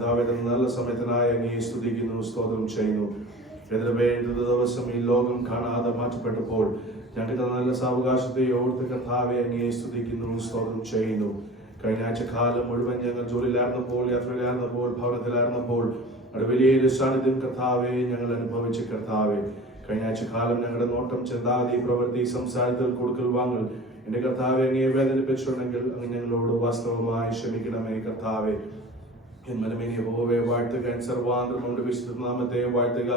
കർത്താവേ നല്ല സമയത്തിനായി അങ്ങയെ സ്തുതിക്കുന്നു, സ്തോത്രം ചെയ്യുന്നു. ദിവസം ഈ ലോകം കാണാതെ മാറ്റപ്പെട്ടപ്പോൾ ഞങ്ങൾക്ക് നല്ല സാവകാശത്തെ ഓർത്ത് കർത്താവെ അങ്ങയെ സ്തുതിക്കുന്നു, സ്തോത്രം ചെയ്യുന്നു. കഴിഞ്ഞ ആഴ്ച കാലം മുഴുവൻ ഞങ്ങൾ ജോലിയിലായിരുന്നപ്പോൾ, യാത്രയിലായിരുന്നപ്പോൾ, ഭവനത്തിലായിരുന്നപ്പോൾ അവിടെ വലിയൊരു സാന്നിധ്യം കർത്താവെ ഞങ്ങൾ അനുഭവിച്ച കർത്താവെ. കഴിഞ്ഞ ആഴ്ച കാലം ഞങ്ങളുടെ നോട്ടം, ചിന്താഗതി, പ്രവൃത്തി, സംസാരത്തിൽ കൊടുക്കൽ വാങ്ങൽ എന്റെ കർത്താവെ അങ്ങയെ വേദനിപ്പിച്ചിട്ടുണ്ടെങ്കിൽ അങ്ങ് ഞങ്ങളോട് വാസ്തവമായി ക്ഷമിക്കണമേ കർത്താവെ. എൻ മനമേ യഹോവയെ വാഴ്ത്തുക, എൻ സർവാന്തരം അവന്റെ വിശുദ്ധ നാമത്തെ വാഴ്ത്തുക.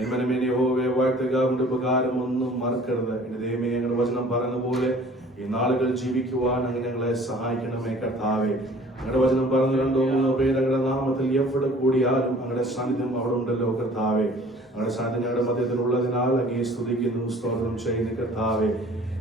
എൻ മനമേ യഹോവയെ വാഴ്ത്തുക, അവന്റെ ഉപകാരം ഒന്നും മറക്കരുത്. എന്റെ ദൈവമേ, ഞങ്ങളുടെ വചനം പറയുന്ന പോലെ ഈ നാളുകൾ ജീവിക്കുവാൻ അങ്ങ് ഞങ്ങളെ സഹായിക്കണമേ കർത്താവെ. ഞങ്ങളുടെ വചനം പറഞ്ഞു, 2-3 പേര് ഞങ്ങളുടെ നാമത്തിൽ എവിടെ കൂടിയാലും അങ്ങയുടെ സാന്നിധ്യം അവിടെ ഉണ്ടല്ലോ കർത്താവെ. അങ്ങയുടെ സാന്നിധ്യം ഞങ്ങളുടെ മധ്യത്തിൽ ഉള്ളതിനാൽ അങ്ങയെ സ്തുതിക്കുന്നു, സ്തോത്രം ചെയ്യുന്നു കർത്താവെ.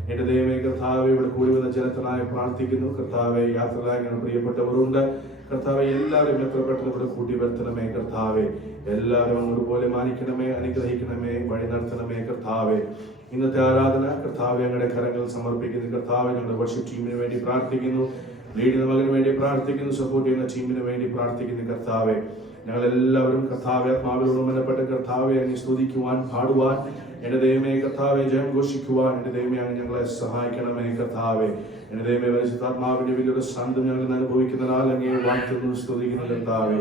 എന്റെ ദൈവമേ കർത്താവെ, ഇവിടെ കൂടി വന്ന ജനത്തിനായി പ്രാർത്ഥിക്കുന്നു കർത്താവെ. യാത്രയിലായി ഞങ്ങൾ പ്രിയപ്പെട്ടവരുണ്ട് കർത്താവെ, എല്ലാവരും എത്ര പെട്ടെന്ന് ഇവിടെ കൂട്ടി വരുത്തണമേ കർത്താവെ. എല്ലാവരും അങ്ങോട്ടുപോലെ മാനിക്കണമേ, അനുഗ്രഹിക്കണമേ, വഴി നടത്തണമേ കർത്താവെ. ഇന്നത്തെ ആരാധന കർത്താവെ ഞങ്ങളുടെ കരങ്ങൾ സമർപ്പിക്കുന്നു കർത്താവെ. ഞങ്ങളുടെ വർഷിപ്പ് ടീമിന് വേണ്ടി പ്രാർത്ഥിക്കുന്നു, ലീഡ് ചെയ്യുന്ന മകന് വേണ്ടി പ്രാർത്ഥിക്കുന്നു, സപ്പോർട്ട് ചെയ്യുന്ന ടീമിന് വേണ്ടി പ്രാർത്ഥിക്കുന്നു കർത്താവെ. ഞങ്ങളെല്ലാവരും കർത്താവെ ആത്മാവിൽ ഉണർത്തപ്പെട്ട കർത്താവെ അങ്ങ് സ്തുതിക്കുവാൻ, പാടുവാൻ, എന്റെ ദൈവമേ കർത്താവെ ജയം ഘോഷിക്കുവാൻ എന്റെ ദൈവമേ അങ്ങ് ഞങ്ങളെ സഹായിക്കണമേ കർത്താവെ. എന്റെ ദൈവമേ പരിശുദ്ധാത്മാവിന്റെ വലിയൊരു ശാന്തം ഞങ്ങൾ അനുഭവിക്കുന്നതിനാൽ അങ്ങയെ വാഴ്ത്തുന്നു, സ്തുതിക്കുന്നു കർത്താവെ.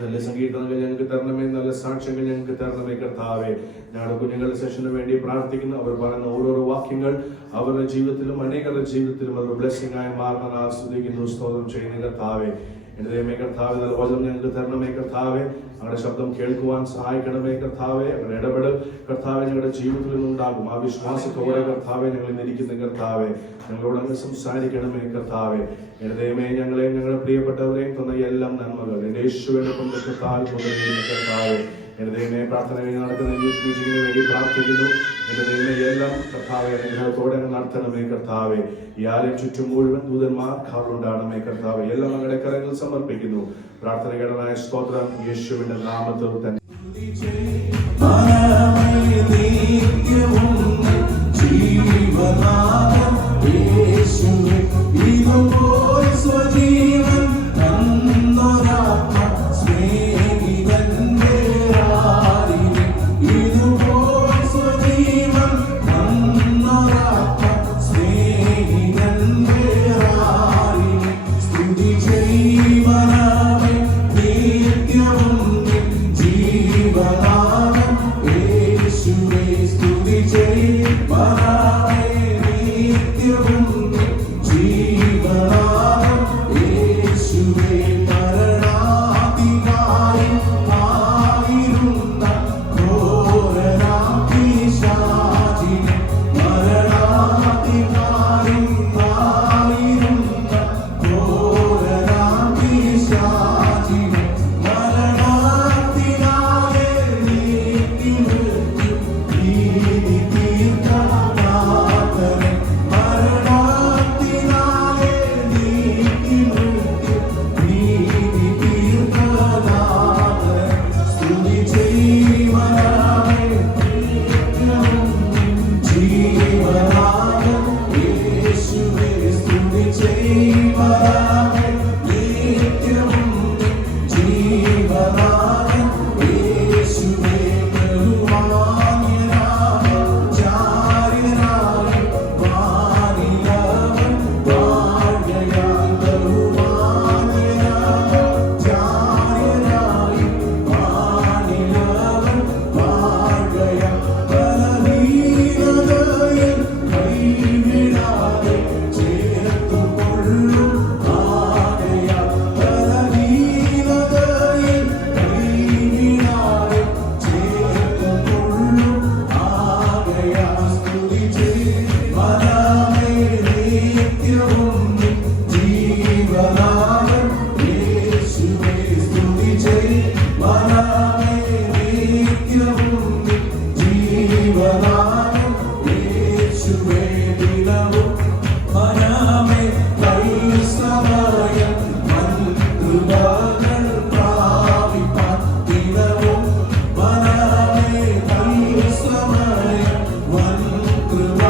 നല്ല സംഗീതങ്ങൾ ഞങ്ങൾക്ക് തരണമേ, നല്ല സാക്ഷ്യങ്ങൾ ഞങ്ങൾക്ക് തരണമേ കർത്താവെ. ഞങ്ങളുടെ കുഞ്ഞുങ്ങളുടെ സെഷന് വേണ്ടി പ്രാർത്ഥിക്കുന്നു. അവർ പറയുന്ന ഓരോരോ വാക്യങ്ങൾ അവരുടെ ജീവിതത്തിലും അനേകരുടെ ജീവിതത്തിലും അവർ ബ്ലെസ്സിംഗ് ആയി മാറുന്ന ആസ്വദിക്കുന്നു, സ്തോത്രം ചെയ്യുന്ന കർത്താവെ. എന്റെ ദൈവമേ കർത്താവെ, നല്ല വചനം ഞങ്ങൾക്ക് തരണമേ കർത്താവെ. ഞങ്ങളുടെ ശബ്ദം കേൾക്കുവാൻ സഹായിക്കണമേ കർത്താവെ. അവരുടെ ഇടപെടൽ കർത്താവെ ഞങ്ങളുടെ ജീവിതത്തിൽ നിന്നുണ്ടാകും. ആ വിശ്വാസത്തോടെ കർത്താവെ ഞങ്ങൾ ഇന്നിരിക്കുന്ന കർത്താവെ ഞങ്ങളോട് അങ്ങ് സംസാരിക്കണമേ കർത്താവെ. എന്റെ ദൈവമേ, ഞങ്ങളെയും ഞങ്ങളുടെ പ്രിയപ്പെട്ടവരെയും തന്ന എല്ലാം നന്മകൾ എന്റെ യേശുവിനെ കൊണ്ടുത്താൽ മുതലുന്ന കർത്താവെ. എന്റെ ദൈവമേ, പ്രാർത്ഥന നടക്കുന്ന യൂത്ത് മീറ്റിംഗിന് വേണ്ടി പ്രാർത്ഥിക്കുന്നു. എന്റെ ദൈവമേ, എല്ലാം കർത്താവെ അനുഗ്രഹത്തോടെ നടത്തണമേ കർത്താവെ. ഈ ആലയം ചുറ്റും മുഴുവൻ ദൂതന്മാർ കാവലുണ്ടാകണമേ കർത്താവെ. എല്ലാം ഞങ്ങളുടെ കരങ്ങൾ സമർപ്പിക്കുന്നു. പ്രാർത്ഥന കേടനായ സ്തോത്രം യേശുവിന്റെ നാമത്തിൽ തന്നെ. Kruba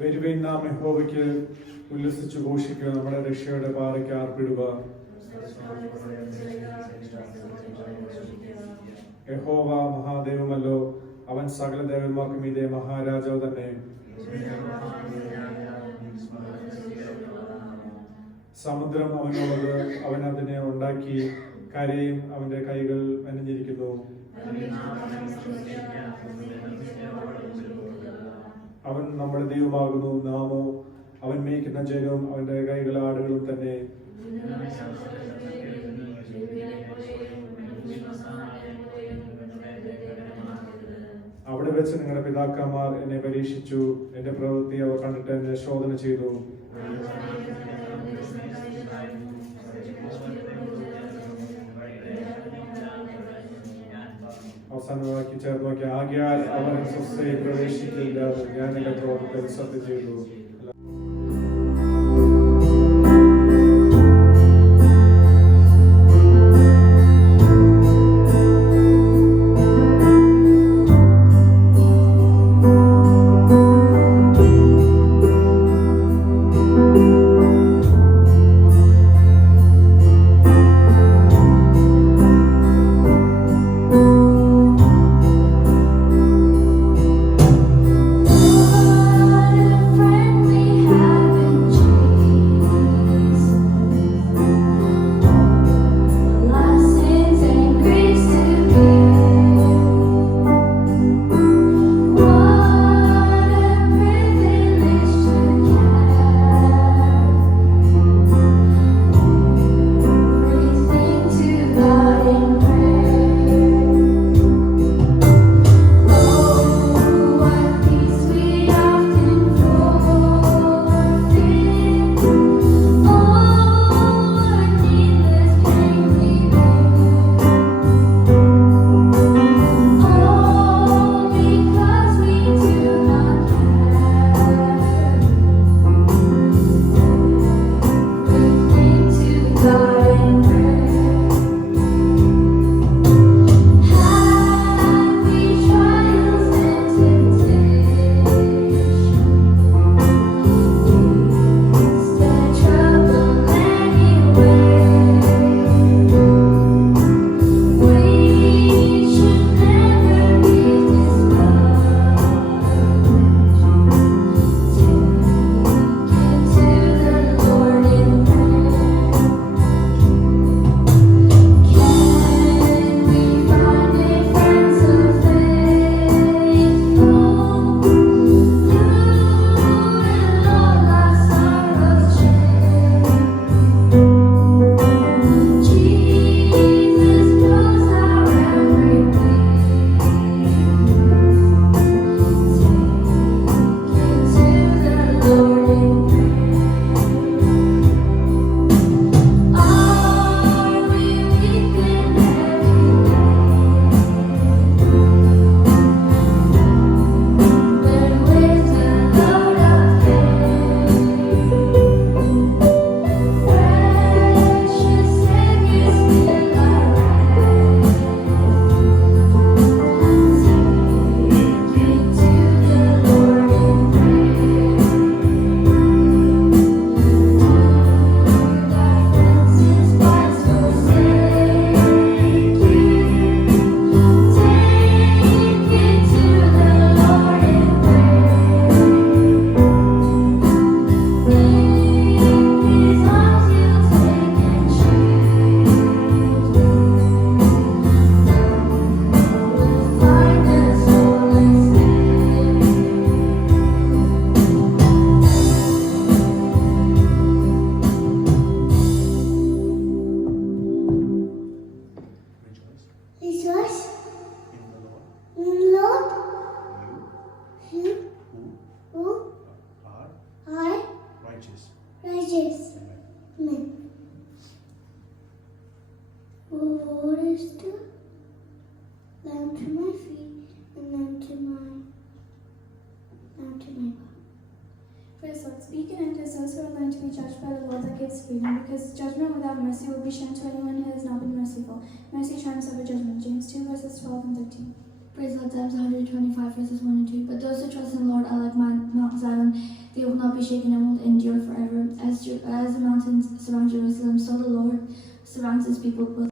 വരുവിൻ നാം യഹോവയ്ക്ക് ഉല്ലസിച്ചു ഘോഷിക്കുക, നമ്മുടെ രക്ഷയുടെ പാറയ്ക്ക് ആർപ്പിടുക. യഹോവ മഹാദേവമല്ലോ, അവൻ സകല ദേവന്മാർക്കും ഇതേ മഹാരാജാവ് തന്നെ. സമുദ്രം അവനുള്ളത്, അവൻ അതിനെ ഉണ്ടാക്കി, കരയും അവന്റെ കൈകൾ അണിഞ്ഞിരിക്കുന്നു. അവൻ നമ്മുടെ ദൈവമാകുന്നു, നാമോ അവൻ മേയ്ക്കുന്ന ജനവും അവന്റെ കൈകൾ ആടുകളും തന്നെ. അവിടെ വെച്ച് നിങ്ങളുടെ പിതാക്കന്മാർ എന്നെ പരീക്ഷിച്ചു, എന്റെ പ്രവൃത്തി അവർ കണ്ടിട്ട് എന്നെ ശോധന ചെയ്തു. അവസാനമാക്കി ചേർന്ന് നോക്കി, ആകയാൽ അവർ സ്വസ്ഥയിൽ പ്രവേശിക്കില്ല, ഞാൻ എന്റെ പ്രവർത്തനത്തിൽ സത്യം ചെയ്തു. Because judgment without mercy will be shown to anyone who has not been merciful. Mercy triumphs over judgment. James 2 verses 12 and 13. Praise God, Psalms 125 verses 1 and 2. But those who trust in the Lord are like Mount Zion. They will not be shaken and will endure forever. As the mountains surround Jerusalem, so the Lord surrounds his people with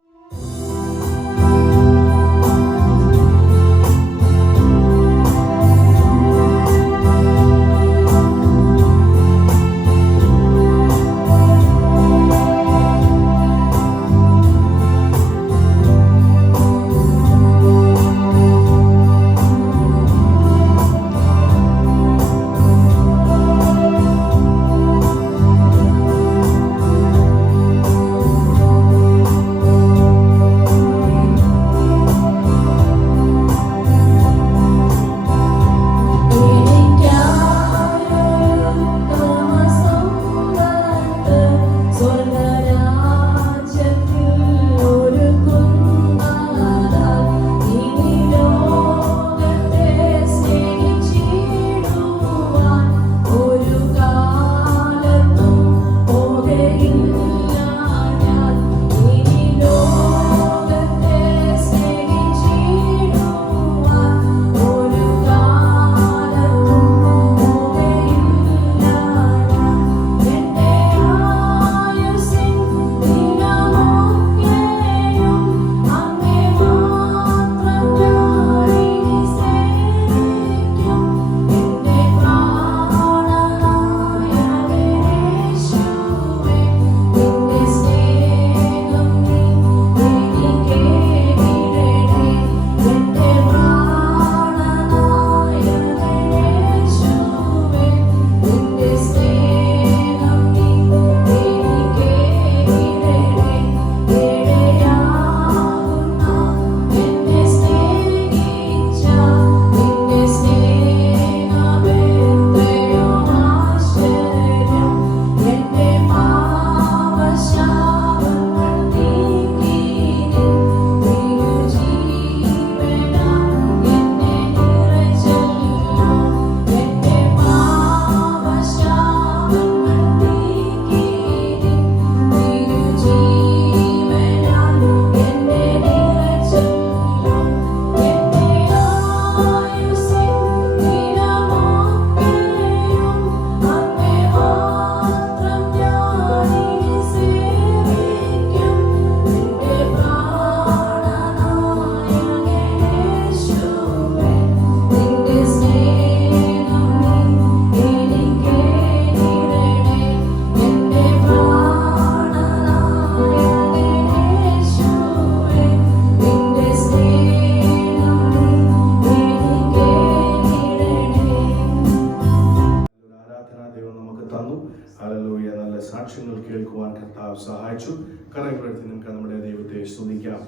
കർത്താവ് സഹായിച്ചു. കരങ്ങളെടുത്ത് നമുക്ക് നമ്മുടെ ദൈവത്തെ സ്തുതിക്കാം.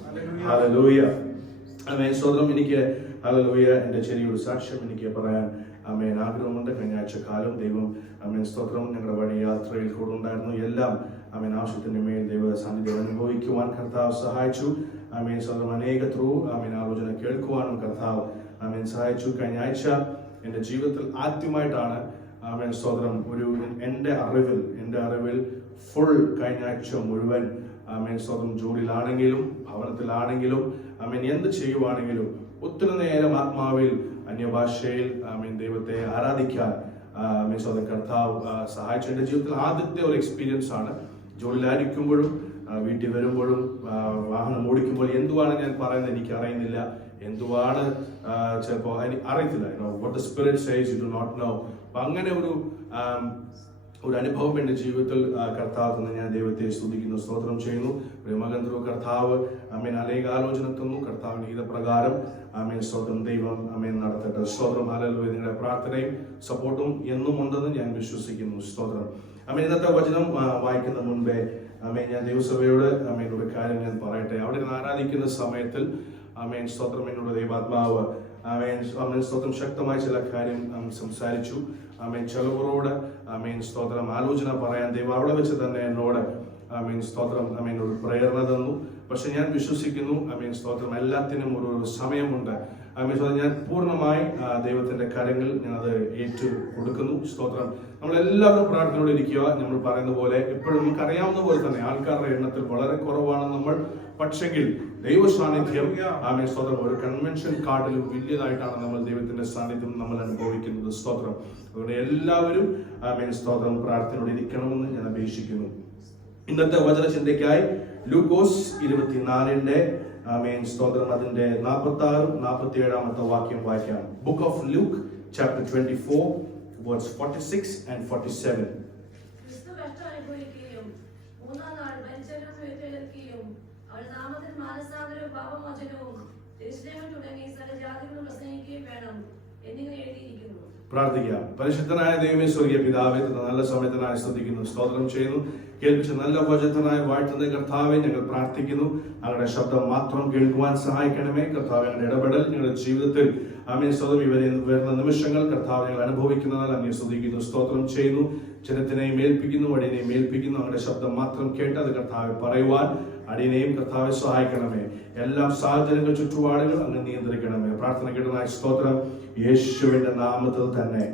Hallelujah. ആമേൻ. സ്തോത്രം. എനിക്ക് hallelujah എൻ്റെ ചെറിയൊരു സാക്ഷ്യം എനിക്ക് പറയാൻ ആമേൻ ആഗ്രഹമുണ്ട്. കഴിഞ്ഞ ആഴ്ച കാലം ദൈവം ആമേൻ സ്തോത്രം ഞങ്ങളുടെ വഴി യാത്രയിൽ കൂടെ ഉണ്ടായിരുന്നു. എല്ലാം ആമേൻ ആവശ്യത്തിന് മേൽ ദൈവ സാന്നിധ്യം അനുഭവിക്കുവാൻ കർത്താവ് സഹായിച്ചു. ആമേൻ സ്തോത്രം. അനേക ആമേൻ ആലോചന കേൾക്കുവാനും കർത്താവ് ആമേൻ സഹായിച്ചു. കഴിഞ്ഞ ആഴ്ച എൻ്റെ ജീവിതത്തിൽ ആദ്യമായിട്ടാണ് ആമേൻ സ്തോത്രം എൻ്റെ അറിവിൽ ഫുൾ കഴിഞ്ഞ ആഴ്ച മുഴുവൻ ആമേൻ സ്തോത്രം ജോലിയിലാണെങ്കിലും ഭവനത്തിലാണെങ്കിലും ആമേൻ എന്ത് ചെയ്യുവാണെങ്കിലും ഒത്തിരി നേരം ആത്മാവിൽ അന്യഭാഷയിൽ ആമേൻ ദൈവത്തെ ആരാധിക്കാൻ ആമേൻ സ്തോത്രം കർത്താവ് സഹായിച്ചു. എൻ്റെ ജീവിതത്തിൽ ആദ്യത്തെ ഒരു എക്സ്പീരിയൻസ് ആണ്. ജോലിയിലായിരിക്കുമ്പോഴും വീട്ടിൽ വരുമ്പോഴും വാഹനം ഓടിക്കുമ്പോൾ എന്തുവാണ് ഞാൻ പറയുന്നത് എനിക്ക് അറിയുന്നില്ല, എന്തുവാണ് ചിലപ്പോൾ അറിയത്തില്ല. What the spirit says you do not know. അപ്പം അങ്ങനെ ഒരു അനുഭവം എൻ്റെ ജീവിതത്തിൽ കർത്താവ് തന്ന് ഞാൻ ദൈവത്തെ സ്തുതിക്കുന്നു, സ്തോത്രം ചെയ്യുന്നു. ഒരു മകൻ കർത്താവ് ആമേൻ അനേക ആലോചന തന്നു. കർത്താവിൻ്റെ ഹിതപ്രകാരം ആമേൻ സ്തോത്രം ദൈവം ആമേൻ നടത്തട്ടെ. സ്തോത്രം. ഹല്ലേലൂയ. നിങ്ങളുടെ പ്രാർത്ഥനയും സപ്പോർട്ടും എന്നും ഉണ്ടെന്ന് ഞാൻ വിശ്വസിക്കുന്നു. സ്തോത്രം. ആമേൻ. ഇന്നത്തെ വചനം വായിക്കുന്ന മുൻപേ ആമേൻ ഞാൻ ദൈവസഭയോട് ആമേൻ ഒരു കാര്യം ഞാൻ പറയട്ടെ. അവിടെ ആരാധിക്കുന്ന സമയത്തിൽ ആമേൻ സ്തോത്രം എന്നോട് ദൈവാത്മാവ് ആമേൻ സ്തോത്രം ശക്തമായ ചില കാര്യം സംസാരിച്ചു. ആമേൻ ചിലവരോട് ആമേൻ സ്തോത്രം ആലോചന പറയാൻ ദൈവം അവിടെ വെച്ച് തന്നെ എന്നോട് ആമേൻ സ്തോത്രം ആമേൻ ഒരു പ്രേരണ തന്നു. പക്ഷെ ഞാൻ വിശ്വസിക്കുന്നു ആമേൻ സ്തോത്രം എല്ലാത്തിനും ഒരു സമയമുണ്ട്. ആമേൻ സ്തോത്രം. ഞാൻ പൂർണ്ണമായി ദൈവത്തിന്റെ കരങ്ങളിൽ ഞാൻ അത് ഏറ്റു കൊടുക്കുന്നു. സ്തോത്രം. നമ്മളെല്ലാവരും പ്രാർത്ഥനയോടെ ഇരിക്കുക. നമ്മൾ പറയുന്ന പോലെ എപ്പോഴും നമുക്ക് അറിയാവുന്ന പോലെ തന്നെ ആൾക്കാരുടെ എണ്ണത്തിൽ വളരെ കുറവാണ് നമ്മൾ. പക്ഷെങ്കിൽ ദൈവ സാന്നിധ്യം ആമേൻ സ്തോത്രം ഒരു കൺവെൻഷൻ കാർഡിലും വലിയതായിട്ടാണ് നമ്മൾ ദൈവത്തിന്റെ സാന്നിധ്യം നമ്മൾ അനുഭവിക്കുന്നത്. സ്തോത്രം. അതുകൊണ്ട് എല്ലാവരും ആമേൻ സ്തോത്രം പ്രാർത്ഥനയോടെ ഇരിക്കണമെന്ന് ഞാൻ അപേക്ഷിക്കുന്നു. ഇന്നത്തെ വചനചിന്തയ്ക്കായി ലൂക്കോസ് 24 ആമേൻ സ്തോത്രം അതിന്റെ 46-47 വാക്യം വായിക്കാം. Book of Luke chapter 24 verse 46 and 47. ക്രിസ്തു കഷ്ടം അനുഭവിക്കുകയും മൂന്നാം നാൾ മരിച്ചവരിൽ നിന്ന് ഉയർത്തെഴുന്നേൽക്കുകയും അവരുടെ നാമത്തിൽ മാനസാന്തരവും പാപമോചനവും യെരൂശലേമിൽ തുടങ്ങി സകലജാതികളും പ്രസംഗിക്കുകയും വേണം എന്നിങ്ങനെ എഴുതിയിരിക്കുന്നു. പ്രാർത്ഥിക്കാം. പരിശുദ്ധനായ ദൈവമേ, സ്വർഗീയ പിതാവേ, നല്ല സമയത്തിനായി സ്തുതിക്കുന്നു, സ്തോത്രം ചെയ്യുന്നു. കേൾപ്പിച്ച നല്ല വചനത്തിനായി വാഴ്ത്തുന്ന കർത്താവെ ഞങ്ങൾ പ്രാർത്ഥിക്കുന്നു. ഞങ്ങളുടെ ശബ്ദം മാത്രം കേൾക്കുവാൻ സഹായിക്കണമേ കർത്താവ്. ഞങ്ങളുടെ ഇടപെടൽ ഞങ്ങളുടെ ജീവിതത്തിൽ ആമേൻ സ്തോത്രം ഇവരെ വരുന്ന നിമിഷങ്ങൾ കർത്താവ് ഞങ്ങൾ അനുഭവിക്കുന്നതിനാൽ അങ്ങേ സ്തുതിക്കുന്നു, സ്തോത്രം ചെയ്യുന്നു. ജനത്തിനെയും ഏൽപ്പിക്കുന്നു, അടിയനെയും ഏൽപ്പിക്കുന്നു. ഞങ്ങളുടെ ശബ്ദം മാത്രം കേട്ട് അത് കർത്താവെ പറയുവാൻ അടിയനെയും കർത്താവെ സഹായിക്കണമേ. എല്ലാ സാഹചര്യങ്ങൾ ചുറ്റുപാടുകൾ അങ്ങ് നിയന്ത്രിക്കണമേ. പ്രാർത്ഥന കേട്ടതായി സ്തോത്രം യേശുവിന്റെ നാമത്തിൽ തന്നെ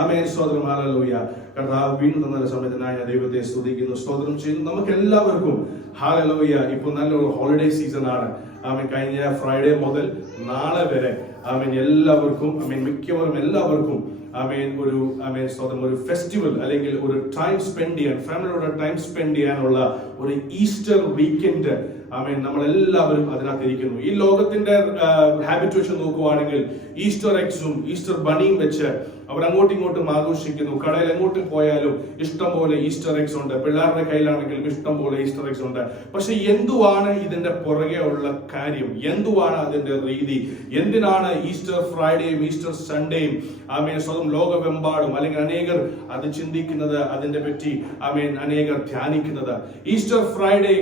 ആമേൻ. സ്തോത്രം. ഹല്ലേലൂയ. കർത്താവ് വീണ്ടും നല്ല സമയത്തിനായി ഞാൻ ദൈവത്തെ സ്തുതിക്കുന്നു, സ്തോത്രം ചെയ്യുന്നു. നമുക്ക് എല്ലാവർക്കും ഹല്ലേലൂയ ഇപ്പോൾ നല്ലൊരു ഹോളിഡേ സീസൺ ആണ്. ആമേൻ. കഴിഞ്ഞ ഫ്രൈഡേ മുതൽ നാളെ വരെ ആമേൻ എല്ലാവർക്കും ആമേൻ മിക്കവാറും എല്ലാവർക്കും ആമേൻ ആമേൻ സ്തോത്രം ഒരു ഫെസ്റ്റിവൽ അല്ലെങ്കിൽ ഒരു ടൈം സ്പെൻഡ് ചെയ്യാൻ ഫാമിലിയോട് ടൈം സ്പെൻഡ് ചെയ്യാനുള്ള ഒരു ഈസ്റ്റർ വീക്കെൻഡ് ആമേൻ നമ്മളെല്ലാവരും അതിനകത്തിരിക്കുന്നു. ഈ ലോകത്തിന്റെ ഹാബിറ്റ് വെച്ച് നോക്കുവാണെങ്കിൽ ഈസ്റ്റർ എഗ്സും ഈസ്റ്റർ ബണിയും വെച്ച് അവർ അങ്ങോട്ടും ഇങ്ങോട്ടും ആഘോഷിക്കുന്നു. കടയിൽ എങ്ങോട്ടും പോയാലും ഇഷ്ടം പോലെ ഈസ്റ്റർ എഗ്സ് ഉണ്ട്. പിള്ളേരുടെ കയ്യിലാണെങ്കിലും ഇഷ്ടം പോലെ ഈസ്റ്റർ എഗ്സ് ഉണ്ട്. പക്ഷെ എന്തുവാണ് ഇതിന്റെ പുറകെ ഉള്ള കാര്യം? എന്തുവാണ് അതിന്റെ രീതി? എന്തിനാണ് ഈസ്റ്റർ ഫ്രൈഡേയും ഈസ്റ്റർ സൺഡേയും ആമേൻ സ്വന്തം ലോകമെമ്പാടും അല്ലെങ്കിൽ അനേകർ അത് ചിന്തിക്കുന്നത്, അതിന്റെ പറ്റി ആമേൻ അനേകർ ധ്യാനിക്കുന്നത്? ഈസ്റ്റർ ഫ്രൈഡേ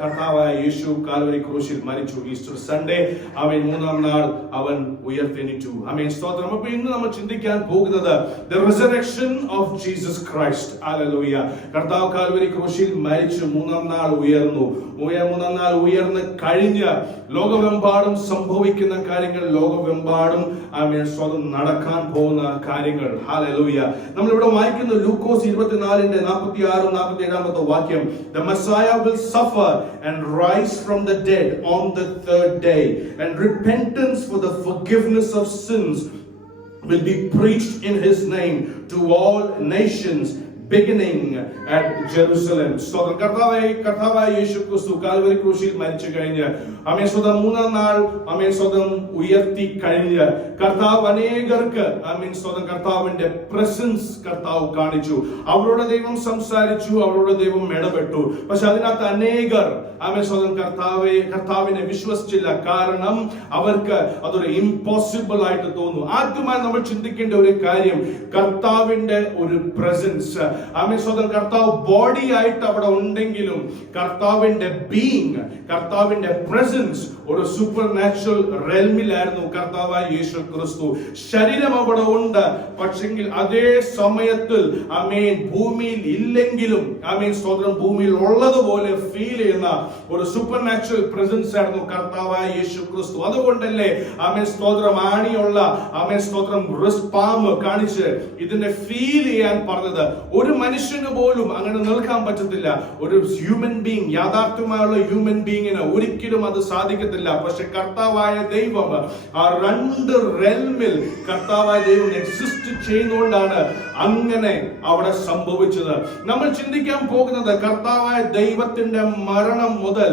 കർത്താവായ യേശു കാൽവരി ക്രൂശിൽ മരിച്ചു. ഈസ്റ്റർ സൺഡേ ആമേൻ മൂന്നാം നാൾ അവൻ ഉയർത്തെണീറ്റു. ആമേൻ സ്തോത്രം. അപ്പോൾ ഇന്ന് നമ്മൾ ചിന്തിക്കാൻ പോകുന്നത് the resurrection of Jesus Christ. Hallelujah. കർത്താവ് കാൽവരി ക്രൂശിൽ മരിച്ചു, മൂന്നാം നാൾ ഉയർന്നു. മൂന്നാം നാൾ ഉയർന്ന് കഴിഞ്ഞ് ലോകമെമ്പാടും സംഭവിക്കുന്ന കാര്യങ്ങൾ, ലോകമെമ്പാടും ആമേൻ സ്വന്തം നടക്കാൻ പോകുന്ന കാര്യങ്ങൾ. ഹല്ലേലൂയ. നമ്മൾ ഇവിടെ വായിക്കുന്ന ലൂക്കോസ് 24-46 വാക്യം. The Messiah will suffer and rise from the dead on the third day, and repentance for the forgiveness of sins will be preached in his name to all nations, beginning at Jerusalem. So കർത്താവായ യേശു ക്രിസ്തു Calvary ക്രൂശിൽ മരിച്ചു കഴിഞ്ഞ് ആമേൻ സ്വന്തം മൂന്നാം നാൾ ആമേൻ സ്വന്തം ഉയർത്തി കഴിഞ്ഞ് കർത്താവ് അനേകർക്ക് ആമേൻ സ്വന്തം കർത്താവിന്റെ പ്രസൻസ് കർത്താവ് കാണിച്ചു. അവരോട് ദൈവം സംസാരിച്ചു, അവരോട് ദൈവം ഇടപെട്ടു. പക്ഷെ അതിനകത്ത് അനേകർ ആമേൻ സ്വന്തം കർത്താവിനെ വിശ്വസിച്ചില്ല. കാരണം അവർക്ക് അതൊരു ഇമ്പോസിബിൾ ആയിട്ട് തോന്നുന്നു. ആദ്യമായി നമ്മൾ ചിന്തിക്കേണ്ട ഒരു കാര്യം, കർത്താവിന്റെ ഒരു പ്രസൻസ് ആമേൻ സ്വന്തം കർത്താവ് ബോഡി ആയിട്ട് അവിടെ ഉണ്ടെങ്കിലും കർത്താവിന്റെ ബീയിങ്, കർത്താവിന്റെ പ്രസൻസ് ഒരു സൂപ്പർ നാച്ചുറൽ റെൽമിലായിരുന്നു കർത്താവായ യേശു ക്രിസ്തു. ശരീരം അവിടെ ഉണ്ട്, പക്ഷെങ്കിൽ അതേ സമയത്തിൽ ആമേൻ ഭൂമിയിൽ ഇല്ലെങ്കിലും ആമേൻ സ്തോത്രം ഭൂമിയിൽ ഉള്ളതുപോലെ ഫീൽ ചെയ്യുന്ന ഒരു സൂപ്പർ നാച്ചുറൽ പ്രസൻസ് ആയിരുന്നു കർത്താവായ യേശു ക്രിസ്തു. അതുകൊണ്ടല്ലേ ആമേൻ സ്തോത്രം ആണിയുള്ള ആമേൻ സ്തോത്രം പാം കാണിച്ച് ഇതിനെ ഫീൽ ചെയ്യാൻ പറഞ്ഞത്. ഒരു മനുഷ്യന് പോലും അങ്ങനെ നിൽക്കാൻ പറ്റത്തില്ല. ഒരു ഹ്യൂമൻ ബീങ്, യാഥാർത്ഥ്യമായുള്ള ഹ്യൂമൻ ബീങ്ങിന് ഒരിക്കലും അത് സാധിക്കത്തില്ല. പക്ഷെ കർത്താവായ ദൈവം ആ രണ്ട് റെൽമിൽ കർത്താവായ ദൈവം എക്സിസ്റ്റ് ചെയ്യുന്നതുകൊണ്ടാണ് അങ്ങനെ അവിടെ സംഭവിച്ചത്. നമ്മൾ ചിന്തിക്കാൻ പോകുന്നത് കർത്താവായ ദൈവത്തിന്റെ മരണം മുതൽ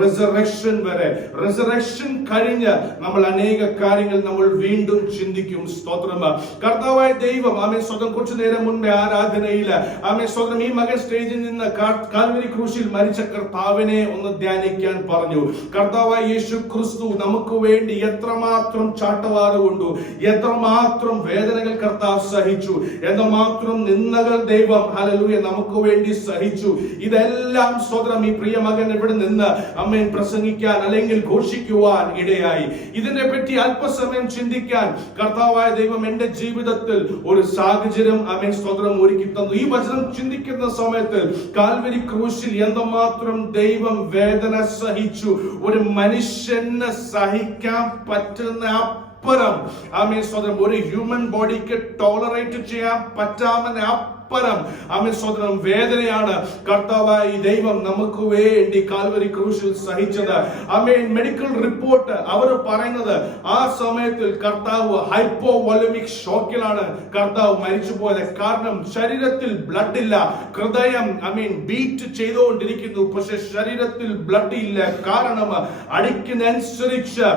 റിസറക്ഷൻ വരെ, റിസറക്ഷൻ കഴിഞ്ഞ് നമ്മൾ അനേക കാര്യങ്ങൾ നമ്മൾ വീണ്ടും ചിന്തിക്കും. സ്തോത്രം. കർത്താവായ ദൈവം സ്വന്തം കുറച്ചു നേരം മുൻപേ ആരാധനയിൽ സ്വന്തം ഈ മകൻ സ്റ്റേജിൽ നിന്ന് കാൽവരി ക്രൂശിൽ മരിച്ച കർത്താവിനെ ഒന്ന് ധ്യാനിക്കാൻ പറഞ്ഞു. കർത്താവായ യേശു ക്രിസ്തു നമുക്ക് വേണ്ടി എത്രമാത്രം ചാട്ടവാറ് കൊണ്ടു, എത്രമാത്രം വേദനകൾ കർത്താവ് സഹിച്ചു, എന്തുമാത്രം നിന്ദകൾ ദൈവം ഹല്ലേലൂയ നമുക്ക് വേണ്ടി സഹിച്ചു. ഇതെല്ലാം സ്വതന്ത്രം ഈ പ്രിയ മകൻ ഇവിടെ നിന്ന് അമ്മേൻ പ്രസംഗിക്കാൻ അല്ലെങ്കിൽ ഘോഷിക്കുവാൻ ഇടയായി. ഇതിനെ പറ്റി അല്പസമയം ചിന്തിക്കാൻ കർത്താവായ ദൈവം എന്റെ ജീവിതത്തിൽ ഒരു സാഹചര്യം അമ്മേൻ സ്തോത്രം ഒരുക്കി തന്നു. ഈ വചനം ചിന്തിക്കുന്ന സമയത്ത് കാൽവരി ക്രൂശിൽ എന്തുമാത്രം ദൈവം വേദന സഹിച്ചു, ഒരു മനുഷ്യന് സഹിക്കാൻ പറ്റുന്ന അപ്പുറം ആമേൻ സ്തോത്രം ഒരു ഹ്യൂമൻ ബോഡിക്ക് ടോളറേറ്റ് ചെയ്യാൻ പറ്റാമെന്ന സ്വതന്ത്രം വേദനയാണ് കർത്താവായ ദൈവം നമുക്ക് വേണ്ടി കാൽവരി ക്രൂശിൽ സഹിച്ചത്. മെഡിക്കൽ റിപ്പോർട്ട് അവർ പറയുന്നത് ആ സമയത്തിൽ കർത്താവ് ഹൈപ്പോവോളമിക് ഷോക്കിലാണ് കർത്താവ് മരിച്ചു പോയത്. കാരണം ശരീരത്തിൽ ബ്ലഡ് ഇല്ല, ഹൃദയം ബീറ്റ് ചെയ്തുകൊണ്ടിരിക്കുന്നു, പക്ഷെ ശരീരത്തിൽ ബ്ലഡ് ഇല്ല. കാരണം അടിക്കുന്നനുസരിച്ച്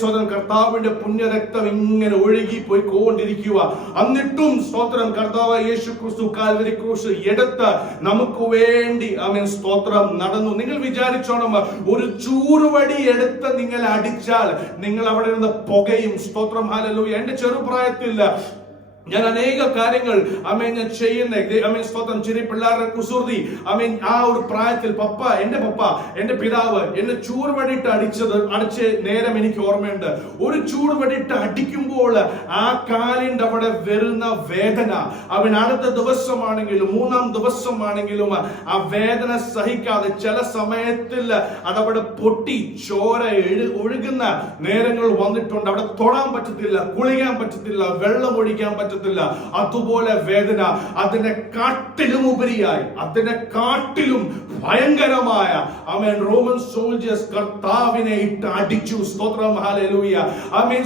സ്വതന്ത്രം കർത്താവിന്റെ പുണ്യരക്തം ഇങ്ങനെ ഒഴുകി പോയിക്കൊണ്ടിരിക്കുക. എന്നിട്ടും സ്തോത്രം കർത്താവായ യേശു ക്രിസ്തു കാൽവരി ക്രൂശ് എടുത്ത് നമുക്ക് വേണ്ടി സ്തോത്രം നടന്നു. നിങ്ങൾ വിചാരിച്ചോണം, ഒരു ചൂറുവടി എടുത്ത് നിങ്ങൾ അടിച്ചാൽ നിങ്ങൾ അവിടെ നിന്ന് പുകയും. സ്തോത്രം ഹല്ലേലൂയ. എന്റെ ചെറുപ്രായത്തിൽ ഞാൻ അനേക കാര്യങ്ങൾ ഞാൻ ചെയ്യുന്ന സ്തോത്രം ചെറിയ പിള്ളേരുടെ കുസൃതി ആ ഒരു പ്രായത്തിൽ എന്റെ പിതാവ് എന്നെ ചൂടുവടിയിട്ട് അടിച്ച് നേരം എനിക്ക് ഓർമ്മയുണ്ട്. ഒരു ചൂടുവടിയിട്ട് അടിക്കുമ്പോൾ ആ കാലിന്റെ അവിടെ വരുന്ന വേദന അടുത്ത ദിവസമാണെങ്കിലും മൂന്നാം ദിവസമാണെങ്കിലും ആ വേദന സഹിക്കാതെ ചില സമയത്തിൽ അതവിടെ പൊട്ടി ചോര ഒഴുകുന്ന നേരങ്ങൾ വന്നിട്ടുണ്ട്. അവിടെ തൊടാൻ പറ്റത്തില്ല, കുളിക്കാൻ പറ്റത്തില്ല, വെള്ളം ഒഴിക്കാൻ പറ്റത്തില്ല. അതുപോലെ വേദന, അതിനെ കാട്ടിലും ഉപരിയായി, അതിനെ കാട്ടിലും ഭയങ്കരമായ റോമൻ സോൾജേഴ്സ് കർത്താവിനെ ഇട്ട് അടിച്ചു. സ്തോത്രം ഹല്ലേലൂയ.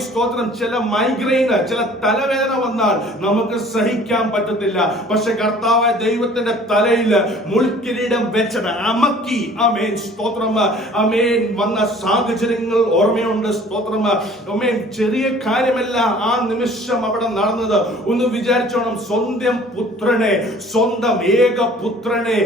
സ്തോത്രം. ചില മൈഗ്രെയിന്, ചില തലവേദന വന്നാൽ നമുക്ക് സഹിക്കാൻ പറ്റത്തില്ല, പക്ഷെ കർത്താവായ ദൈവത്തിന്റെ തലയിൽ മുൾക്കിരീടം വെച്ചത് അമക്കി സ്തോത്രം വന്ന സാഹചര്യങ്ങൾ ഓർമ്മയുണ്ട്. സ്തോത്രം. ചെറിയ കാര്യമല്ല ആ നിമിഷം അവിടെ നടന്നത്. ഒന്ന് വിചാരിച്ചോണം, സ്വന്തം പുത്രനെ, സ്വന്തം ഏക പുത്രനെ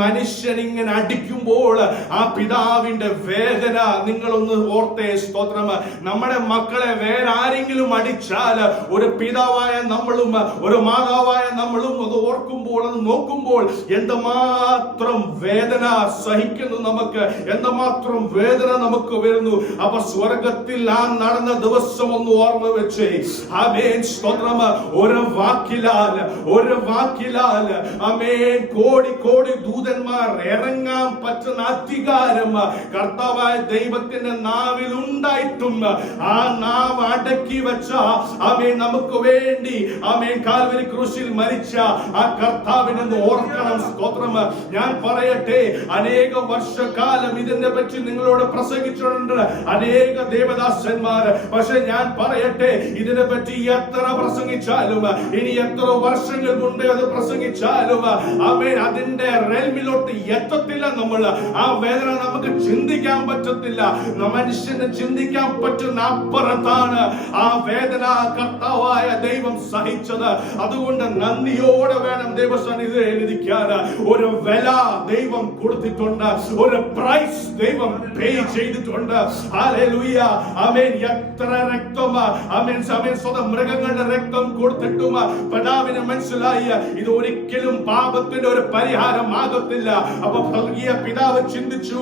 മനുഷ്യൻ ഇങ്ങനെ അടിക്കുമ്പോൾ ആ പിതാവിന്റെ വേദന നിങ്ങളൊന്ന് ഓർത്തേ. സ്തോത്രം. നമ്മുടെ മക്കളെ വേറെ ആരെങ്കിലും അടിച്ചാൽ ഒരു പിതാവായ നമ്മളും ഒരു മാതാവായ നമ്മളും അത് ഓർക്കുമ്പോൾ, അത് നോക്കുമ്പോൾ എന്തുമാത്രം വേദന സഹിക്കുന്നു നമുക്ക്, എന്തുമാത്രം വേദന നമുക്ക് വരുന്നു. അപ്പൊ സ്വർഗത്തിൽ ആ നടന്ന ദിവസം ഒന്ന് ഓർമ്മ വെച്ചേ. സ്തോത്രം. ഒരു വാക്കിലാൽ കോടി കോടി ദൂതന്മാർ ഇറങ്ങാൻ പറ്റുന്ന അധികാരം കർത്താവായ ദൈവത്തിന്റെ നാവിൽ ഉണ്ടായിട്ടും ആ നാവ് അടക്കി വെച്ച നമുക്ക് വേണ്ടി കാൽവരി ക്രൂശിൽ മരിച്ച ആ കർത്താവിനെ ഓർക്കണം. സ്തോത്രം. ഞാൻ പറയട്ടെ, അനേക വർഷക്കാലം ഇതിനെ പറ്റി നിങ്ങളോട് പ്രസംഗിച്ചിട്ടുണ്ട് അനേക ദേവദാസന്മാർ. പക്ഷെ ഞാൻ പറയട്ടെ, ഇതിനെ പറ്റി എത്ര പ്രസംഗിച്ചാലും, ഇനി എത്ര വർഷങ്ങൾ കൊണ്ട് അത് പ്രസംഗിച്ചാലും അതിന്റെ റെൽമിലോട്ട് എത്തത്തില്ല. നമ്മൾ ആ വേദന നമുക്ക് ചിന്തിക്കാൻ പറ്റത്തില്ല. മനുഷ്യന് ചിന്തിക്കാൻ പറ്റുന്ന അപ്പുറത്താണ് ആ വേദന കർത്താവായ ദൈവം സഹിച്ചത്. അതുകൊണ്ട് നന്ദിയോടെ വേണം ദൈവസന്നിധിയിൽ ഇരിക്കാൻ. ഒരു വില ദൈവം കൊടുത്തിട്ടുണ്ട്, ഒരു പ്രൈസ് ദൈവം പേ ചെയ്തിട്ടുണ്ട്. ഹല്ലേലൂയ. എത്ര രക്തം സ്വന്തം മൃഗങ്ങളുടെ രക്തം സ്വന്തം കൊടുത്തിട്ടും പിതാവിന് മനസ്സിലായി ഇത് ഒരിക്കലും പാപത്തിന്റെ ഒരു പരിഹാരമാകത്തില്ല. അപ്പൊ സ്വർഗീയ പിതാവ് ചിന്തിച്ചു,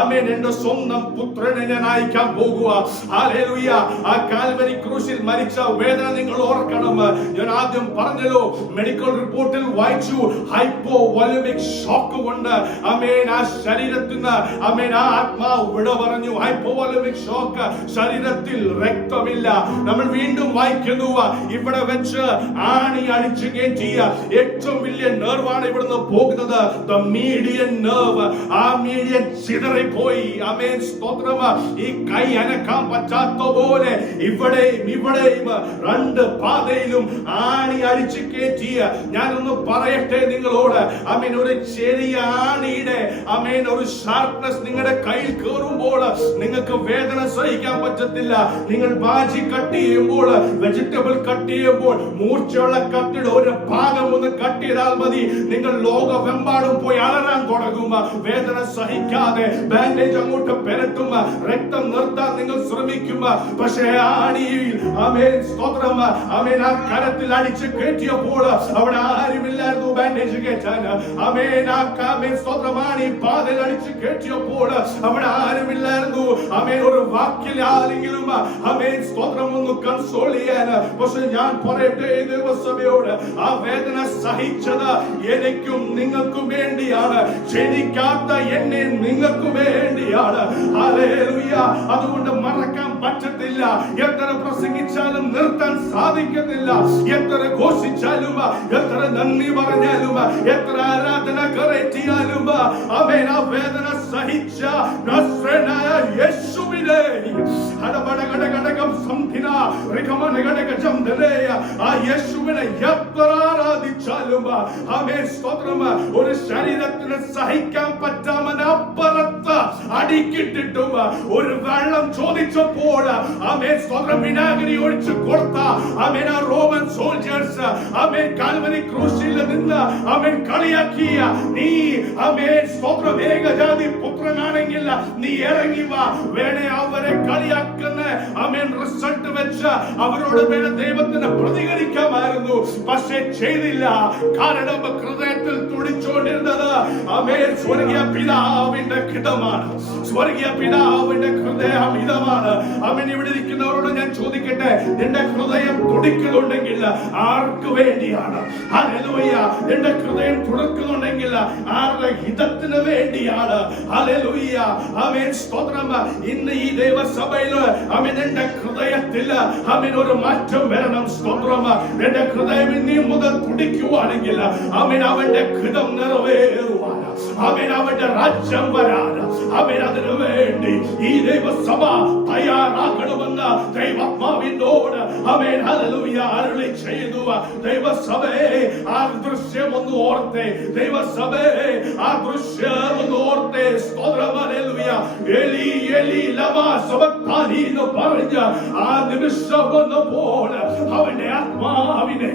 ആമേൻ, എന്റെ സ്വന്തം പുത്രനെ ഞാൻ അയക്കാൻ പോകുക. ഹല്ലേലൂയ. ആ കാൽവരി ക്രൂശിൽ മരിച്ച വേദന നിങ്ങൾ ഓർക്കണം. ഞാൻ ആദ്യം പറഞ്ഞല്ലോ, മെഡിക്കൽ റിപ്പോർട്ടിൽ വായിച്ചു, ഹൈപ്പോവോലമിക് ഷോക്ക് കൊണ്ട് ആമേൻ ആ ശരീരത്തിന് ആമേൻ ആ ആത്മാവ് വിട പറഞ്ഞു. ഹൈപ്പോവോലമിക് ഷോക്ക്, ശരീരത്തിൽ രക്തമില്ല. നമ്മൾ വീണ്ടും വായിക്കുന്നു, ഇവിടെ വെച്ച് ആണി അടിച്ചു കയറ്റിയ ഏറ്റവും വലിയ നെർവാണ് ഇവിടുന്ന് പോകുന്നത്, ദ മീഡിയൻ നെർവ്. ആ മീഡിയൻ ചിതറിപ്പോയി. ആമേൻ, സ്തോത്രം. ഈ കൈ അനക്കാൻ പറ്റാത്ത പോലെ ഇവിടെയും രണ്ട് പാതയിലും ആണി അടിച്ചു കയറ്റിയ, ഞാനൊന്ന് പറയട്ടെ നിങ്ങളോട്, ആമേൻ, ഒരു ചെറിയ ആണിയുടെ ആമേൻ ഒരു ഷാർപ്നെസ് നിങ്ങളുടെ കയ്യിൽ കയറുമ്പോൾ നിങ്ങൾക്ക് വേദന സഹിക്കാൻ പറ്റത്തില്ല. നിങ്ങൾ ബാജി കട്ട് ചെയ്യുമ്പോൾ, വെജിറ്റബിൾ കട്ട് ചെയ്യുമ്പോൾ, മൂർച്ചയുള്ള കത്തിയുടെ ഒരു ഭാഗം ഒന്ന് കട്ട് ചെയ്താൽ മതി, നിങ്ങൾ ലോകമെമ്പാടും പോയി അലറാൻ തുടങ്ങും. വേദന സഹിക്കാതെ ബാൻഡേജ് അങ്ങോട്ട് പെരട്ടും, രക്തം നിർത്താൻ നിങ്ങൾ ശ്രമിക്കും. പക്ഷേ ആണിയിൽ ആമേൻ, സ്തോത്രം, ആമേൻ, ആ കരത്തിൽ അടിച്ച് കയറ്റിയപ്പോൾ അവിടെ ആരുമില്ലായിരുന്നു ബാൻഡേജ് കയറ്റാൻ. ആമേൻ, ആ ആമേൻ, സ്തോത്രം, ആണി പാതയിൽ അടിച്ച് കയറ്റിയപ്പോൾ അവിടെ ആരുമില്ലായിരുന്നു. ആമേൻ, ഒരു വാക്കിൽ ആരെങ്കിലും ആമേൻ, സ്തോത്രം, ഒന്ന് കൺസോൾ ചെയ്യാൻ. പക്ഷെ ഞാൻ പറയട്ടെ ദൈവസഭയോട്, ആ വേദന സഹിച്ചത് എനിക്കും നിങ്ങൾക്കും വേണ്ടിയാണ്, ക്ഷണിക്കാത്ത എന്നെ നിങ്ങൾക്കും വേണ്ടിയാണ്. ഹല്ലേലൂയ. അതുകൊണ്ട് മറക്കാൻ പറ്റത്തില്ല. എത്ര പ്രസംഗിച്ചാലും നിർത്താൻ സാധിക്കത്തില്ല. എത്ര ഘോഷിച്ചാലും, എത്ര നന്ദി പറഞ്ഞാലും, എത്ര ആരാധന കരയറ്റിയാലും, ആമേൻ, ആ വേദന സഹിച്ച നസ്രനായ യേശുവിനെ ആ യേശുവിനെ എത്ര ആരാധിച്ചാലും, ആമേൻ, സ്തോത്രം, ഒരു ശരീരത്തിന് സഹിക്കാൻ പറ്റാമനപ്പുറത്ത് അടിക്കിട്ടിട്ടും ഒരു വെള്ളം ചോദിച്ചപ്പോൾ ആമേൻ, സ്തോത്രം, വിനാഗിരി ഒഴിച്ച് കൊടുത്ത ആമേൻ ആ റോമൻ സോൾജേഴ്സ് ആമേൻ കാൽവരി ക്രൂശിൽ നിന്ന് ആമേൻ കളിയാക്കിയ, നീ ആമേൻ, സ്തോത്രം, ഏകജാതി പുത്രനാണെങ്കിൽ നീ ഇറങ്ങി വാ, വേണേ അവരെ കളിയാക്കുന്ന ആമേൻ റിസൾട്ട് വെച്ച് അവരോട് വേണേ ദൈവത്തിന് പ്രതികരിക്കാമായിരുന്നു. പക്ഷെ ചെയ്തില്ല. കാരണം ഹൃദയത്തിൽ തുടിച്ചുകൊണ്ടിരുന്നത് ആമേൻ സ്വർഗീയ പിതാവിന്റെ ഹിതമാണ്. സ്വർഗീയ പിതാവിന്റെ ഹൃദയം ഹിതമാണ്. ആമേൻ, ഇവിടെ ഇരിക്കുന്നവരോട് ഞാൻ ചോദിക്കട്ടെ, നിന്റെ ഹൃദയം തുടിക്കുന്നുണ്ടെങ്കിൽ ആർക്ക് വേണ്ടിയാണ്? ഹല്ലേലൂയ. നിന്റെ ഹൃദയം തുടിക്കുന്നുണ്ടെങ്കിൽ ആരുടെ ഹിതത്തിന് വേണ്ടിയാണ്? ഹല്ലേലൂയ. ആമേൻ, സ്തോത്രം. ഇന്ന് ഈ ദൈവസഭയിൽ ആമേൻ നിന്റെ ഹൃദയത്തിൽ ആമേൻ ഒരു മാറ്റം വരണം. സ്തോത്രം. നിന്റെ ഹൃദയം ഇനി മുതൽ തുടിക്കുവാണെങ്കിൽ ആമേൻ അവന്റെ ഹിതം നിറവേറുവാൻ, ആമേൻ അവന്റെ രാജ്യം വരാൻ, ആമേൻ അതിനു വേണ്ടി ഈ ദൈവസഭ തയ്യാറാക്കണമെന്ന് ദൈവാത്മാവിനോട് ആമേൻ ഹല്ലേലൂയ അരുളി ചെയ്തു. ദൈവസഭയെ ആ ദൃശ്യം ഒന്ന് ഓർത്തേ. ദൈവസഭയെ ആ ദൃശ്യം ഒന്ന് ഓർത്തേ. സ്തോത്രം. ഹല്ലേലൂയ. എലി എലി ലമാ സബക്താനി എന്ന് പറഞ്ഞ ആ നിമിഷം വന്നപ്പോൾ അവന്റെ ആത്മാവിനെ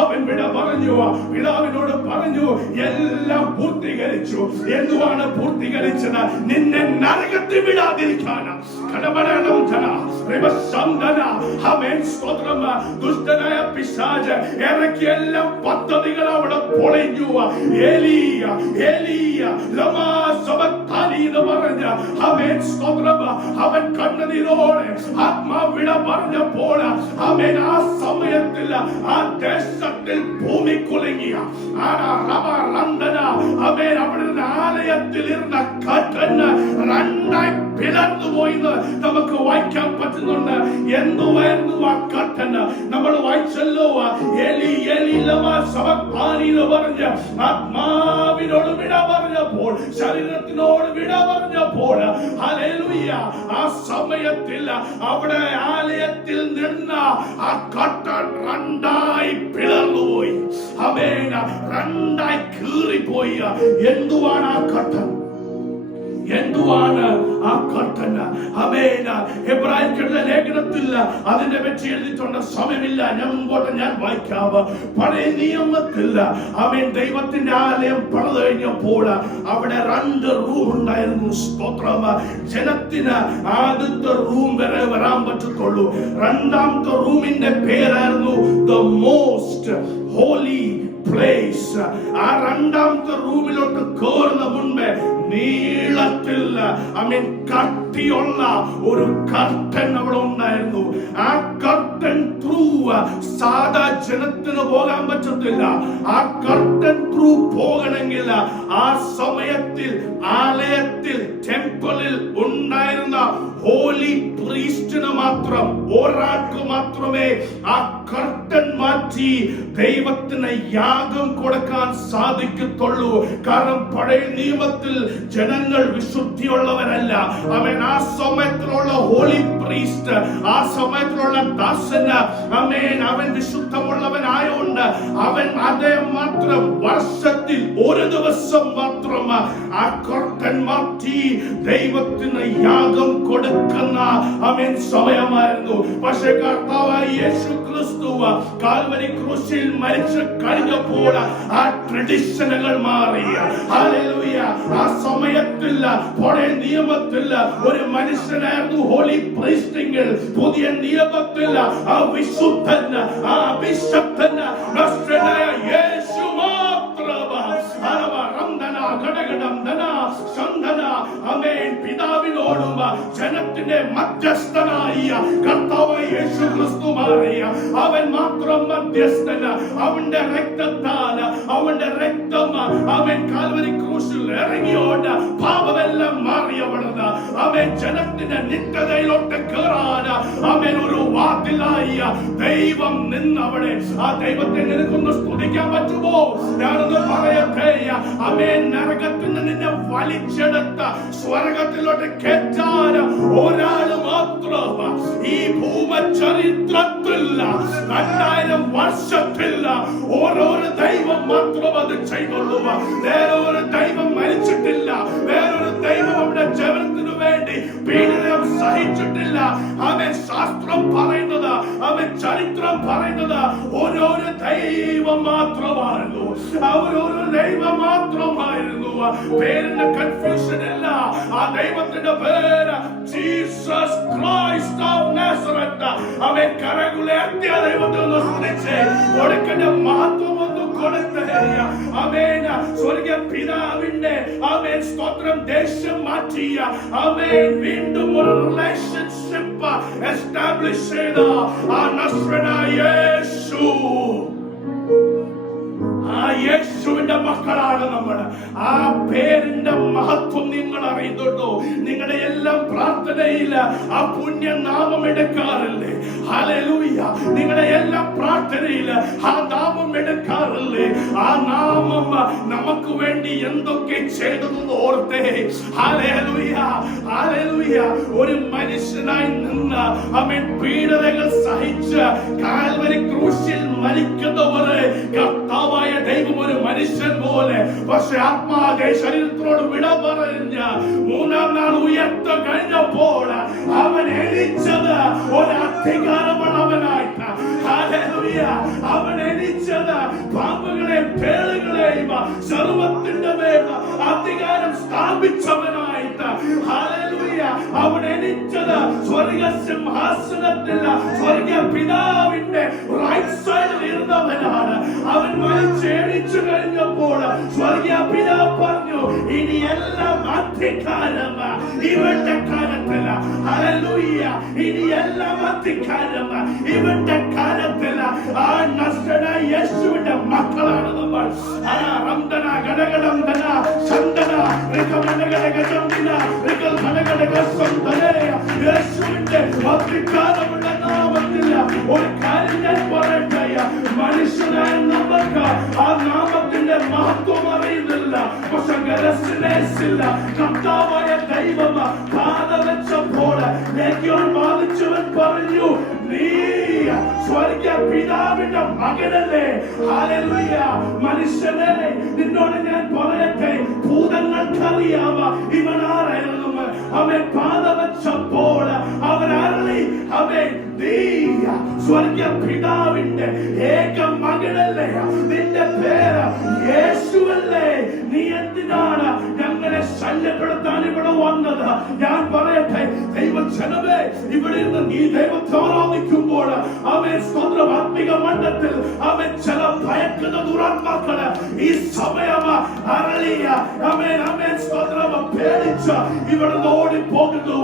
അവൻ വിട പറഞ്ഞു. പിതാവിനോട് പറഞ്ഞു, എല്ലാം പൂർത്തീകരിച്ചു. എന്തുവാണ് പൂർത്തീകരിച്ചത്? നിന്നെ നരകത്തിൽ വിടാതിരിക്കാൻ. ദുഷ്ടനായ പിശാച് ഇറക്കിയ എല്ലാ പദ്ധതികൾ അവിടെ പൊളിഞ്ഞു. അവൻ കണ്ണുനീരോടെ ആത്മാവിട പറഞ്ഞപ്പോൾ അവൻ ആ സമയത്തിൽ ആ ദേശത്തിൽ ഭൂമി കുലുങ്ങിയ അവൻ അവിടെ ആലയത്തിൽ ഇരുന്ന കട്ടന് രണ്ടായി പിളർന്നു പോയിന്ന് നമുക്ക് വായിക്കാൻ പറ്റുന്നുണ്ട്. എന്തുവായിരുന്നു ആ കട്ടന്? നമ്മൾ വായിച്ചല്ലോ, എലി എലി ലമാ സബക്താനി എന്ന് പറഞ്ഞ ആത്മാവിനോട് വിട പറഞ്ഞപ്പോൾ, ശരീരത്തിനോട് വിട പറഞ്ഞപ്പോൾ, ഹല്ലേലൂയ, ആ സമയത്തിൽ അവിടെ ആലയത്തിൽ നിന്ന് ആ കട്ടൻ രണ്ടായി പിളർന്നുപോയി. ആമേൻ, രണ്ടായി കീറിപ്പോയി. എന്തുവാണ് ആ കട്ടൻ? എന്തുവാണ് ആ കർട്ടൻ? ആമേൻ. എബ്രായർക്കുള്ള ലേഖനത്തിൽ അതിനെ പറ്റി എഴുതിയിട്ടുണ്ട്. സമയമില്ല, ഞാൻ വായിക്കാം. പഴയ നിയമത്തിൽ ആമേൻ ദൈവത്തിന്റെ ആലയം പണിത് കഴിഞ്ഞപ്പോൾ അവിടെ 2 റൂം ഉണ്ടായിരുന്നു. സ്തോത്രം. ജനത്തിന് ആദ്യത്തെ റൂം വരെ വരാൻ പറ്റത്തുള്ളൂ. രണ്ടാമത്തെ റൂമിന്റെ പേരായിരുന്നു ദ മോസ്റ്റ് ഹോലി പ്ലേസ്. ആ രണ്ടാമത്തെ റൂമിലോട്ട് കയറുന്ന മുൻപേ നീളത്തിൽ ആമേൻ കട്ടിയുള്ള ഒരു കർട്ടൻ അവിടെ ഉണ്ടായിരുന്നു. ആ കർട്ടൻ ത്രൂ സാധാ ജനത്തിന് പോകാൻ പറ്റത്തില്ല. ആ കർട്ടൻ ത്രൂ പോകണമെങ്കിൽ ആ സമയത്തിൽ ആലയത്തിൽ ടെമ്പിളിൽ ഉണ്ടായിരുന്ന ഹോളി പ്രീസ്റ്റിന് മാത്രം, ഒരാൾക്ക് മാത്രമേ ആ കർട്ടൻ മാറ്റി ദൈവത്തിന് യാഗം കൊടുക്കാൻ സാധിക്കത്തുള്ളൂ. കാരണം പഴയ നിയമത്തിൽ ജനങ്ങൾ വിശുദ്ധിയുള്ളവരല്ല. അവൻ ആ സമയത്തിലുള്ള ഹോളി പ്രീസ്റ്റ്, ആ സമയത്തിലുള്ള ദാസന് അവൻ വിശുദ്ധമുള്ളവനായോണ്ട് അവൻ അദ്ദേഹം മാത്രം വർഷത്തിൽ ഒരു ദിവസം മാത്രം ആ കർട്ടൻ മാറ്റി ദൈവത്തിന് യാഗം കൊടുക്കുന്ന സമയമായിരുന്നു. പക്ഷേ കർത്താവായ യേശു ക്രിസ്തു കാൽവരി ക്രൂശിൽ മരിച്ചു കഴിഞ്ഞപ്പോൾ ആ ട്രഡീഷനുകൾ മാറി. ഹല്ലേലൂയ. ആ സമയത്തിൽ പഴയ നിയമത്തിൽ ഒരു മനുഷ്യനായിരുന്നു ഹോളി പ്രീസ്റ്റിംഗിൽ. പുതിയ നിയമത്തിൽ ആ വിശുദ്ധൻ, ആ അഭിഷക്തൻ നസ്രനായ യേശു മാത്രം. പിതാവിനോടും ജനത്തിന്റെ മധ്യസ്ഥനായ കർത്താവായ യേശു ക്രിസ്തു മാറിയ അവൻ മാത്രം മധ്യസ്ഥൻ. അവന്റെ രക്തത്താൽ, അവന്റെ രക്തം അവൻ കാൽവരി ക്രൂശിൽ ഇറങ്ങിയോണ്ട് പാപമെല്ലാം മാറിയവിടുന്ന് അവൻ ജനത്തിന്റെ നിത്യതയിലോട്ട് കയറാൻ അവൻ ഒരു വാതിലായി ദൈവം നിന്നവിടെ. ആ ദൈവത്തെ നിനക്കൊന്ന് സ്തുതിക്കാൻ പറ്റുമോ? ഞാനൊന്ന് പറയട്ടെ. അവൻ നരകത്തിൽ നിന്നെ വലിച്ചെടുത്ത സ്വർഗത്തിലോട്ട് കയറ്റാൻ ഒരാള് മാത്രം ഈ ഭൂമചരിത്രത്തിൽ 2000 വർഷത്തിൽ ഓരോരു ദൈവം മാത്രം അത് ചെയ്തുള്ളൂ. വേറൊരു ദൈവം മരിച്ചിട്ടില്ല. വേറൊരു ദൈവം അവിടെ ജനത്തിനു വേണ്ടി പീഡനം സഹിച്ചിട്ടില്ല. അവൻ ശാസ്ത്രം പറയുന്നത്, അവൻ ചരിത്രം പറയുന്നത് ഓരോരു ദൈവം മാത്രമായിരുന്നു. അവരോരോ ദൈവം മാത്രമായിരുന്നു. പേരിന്റെ കൺഫ്യൂഷൻ ഇല്ല. ആ ദൈവത്തിന്റെ പേര് ജീസസ് ക്രൈസ്റ്റ് ഓഫ് നാസറത്ത്. അവൻ കരകുലേർത്തിയ ദൈവത്തെ ഒന്ന് സ്തുതിച്ച് കൊടുക്കേണ്ട മഹത്വം ഒന്ന് കൊടുത്തേ. അവൻ സ്വർഗീയ പിതാവിന്റെ അവൻ സ്തോത്രം ദേശം മാറ്റിയ അവൻ വീണ്ടും ഒരു റിലേഷൻഷിപ്പ് എസ്റ്റാബ്ലിഷ് ചെയ്ത ആ നസ്രനായ യേശു. ആ യേശുവിന്റെ മക്കളാണ് നമ്മൾ. ആ പേരിന്റെ മഹത്വം നിങ്ങൾ അറിയുന്നുണ്ടോ? നിങ്ങളുടെ എല്ലാം പ്രാർത്ഥനയിൽ ആ പുണ്യനാമം എടുക്കാറില്ലേ? ഹല്ലേലൂയ. നിങ്ങളുടെ എല്ലാം പ്രാർത്ഥനയിൽ ആ നാമം എടുക്കാറില്ലേ? ആ നാമം നമുക്ക് വേണ്ടി എന്തൊക്കെ ചെയ്തതെന്ന് ഓർത്തേ. Hallelujah, hallelujah. ഒരു മനുഷ്യനായി നിന്ന് അവൻ പീഡനങ്ങൾ സഹിച്ച് കാൽവരി ക്രൂശിൽ മരിക്കുന്നവരെ കർത്താവായ ദൈവം ഒരു മനുഷ്യൻ പോലെ, പക്ഷെ ആത്മാതെ ശരീരത്തിനോട് വിട പറഞ്ഞ 3-ാം നാൾ ഉയർത്ത കഴിഞ്ഞപ്പോൾ അവൻ എണീച്ചത് ഒരു അധികാരമുള്ളവനായിട്ട്. ഹല്ലേലൂയ. അവൻ എണീച്ചത് പാമ്പുകളെയും തേളുകളെയും സർവ്വത്തിന്റെ മേൽ അധികാരം സ്ഥാപിച്ചവനായിട്ട്. ഹല്ലേലൂയ. അവൻ എണീച്ചത് സ്വർഗ്ഗ സിംഹാസനത്തിൽ സ്വർഗ്ഗ പിതാവിന്റെ റൈറ്റ് സൈഡിൽ ഇരുന്നവനാണ്. അവൻ എണീച്ചു കഴിഞ്ഞപ്പോൾ സ്വർഗീയ പിതാവ് പറഞ്ഞു, ഇനി എല്ലാം അധികാരം ഇവന്റെ കാലത്തില. ഹല്ലേലൂയ. ഇനി എല്ലാം അധികാരം ഇവന്റെ കാലത്തില. ആ നസ്രനായ യേശുവിന്റെ മക്കളാണ് നമ്മൾ. റംദന ഗടഗടംദന ചന്ദന ഋഗമനഗടഗജംദിന ഋഗൽമനഗടഗസംദന. യേശുവിന്റെ അധികാരമുള്ള നാമത്തിൽ ഒരു കാര്യം ഞാൻ പറയട്ടെ. മനുഷ്യനായ നമുക്ക് ആ നാമത്തിന്റെ മഹത്വം അറിയുന്നില്ല. പക്ഷെ ഗരസിനേസില്ല. കർത്താവായ ദൈവം പാത വെച്ചപ്പോൾ ലേഖ്യോൻ ബാധിച്ചവൻ പറഞ്ഞു, നീ സ്വർഗീയ പിതാവിന്റെ മകനല്ലേ? ഹല്ലേലൂയ. മനുഷ്യനെ നിന്നോട് ഞാൻ പറയട്ടെ, ഭൂതങ്ങൾക്കറിയാമ ഇവനാരെ അവൻ പാത വെച്ചപ്പോൾ അവൻ അരളി, അവൻ നീ സ്വർഗീയ പിതാവിന്റെ ഏക മകനല്ലേ, നിന്റെ പേര് യേശുവല്ലേ, നീ എന്തിനാണ് ഞങ്ങളെ ശല്യപ്പെടുത്താൻ ഇവിടെ വന്നത്? ഞാൻ പറയട്ടെ ദൈവജനമേ, ഇവിടെ നിന്ന് നീ ദൈവത്തെ ആരാധിക്കുമ്പോൾ അവൻ സ്വന്തം ആത്മിക മണ്ഡലത്തിൽ അവൻ ചില ഭയക്കുന്ന ദുരാത്മാക്കള് ഈ സമയം അരളിയ അവൻ സ്വന്തം പേടിച്ച് ഇവിടെ ഓടിപ്പോകുന്നു.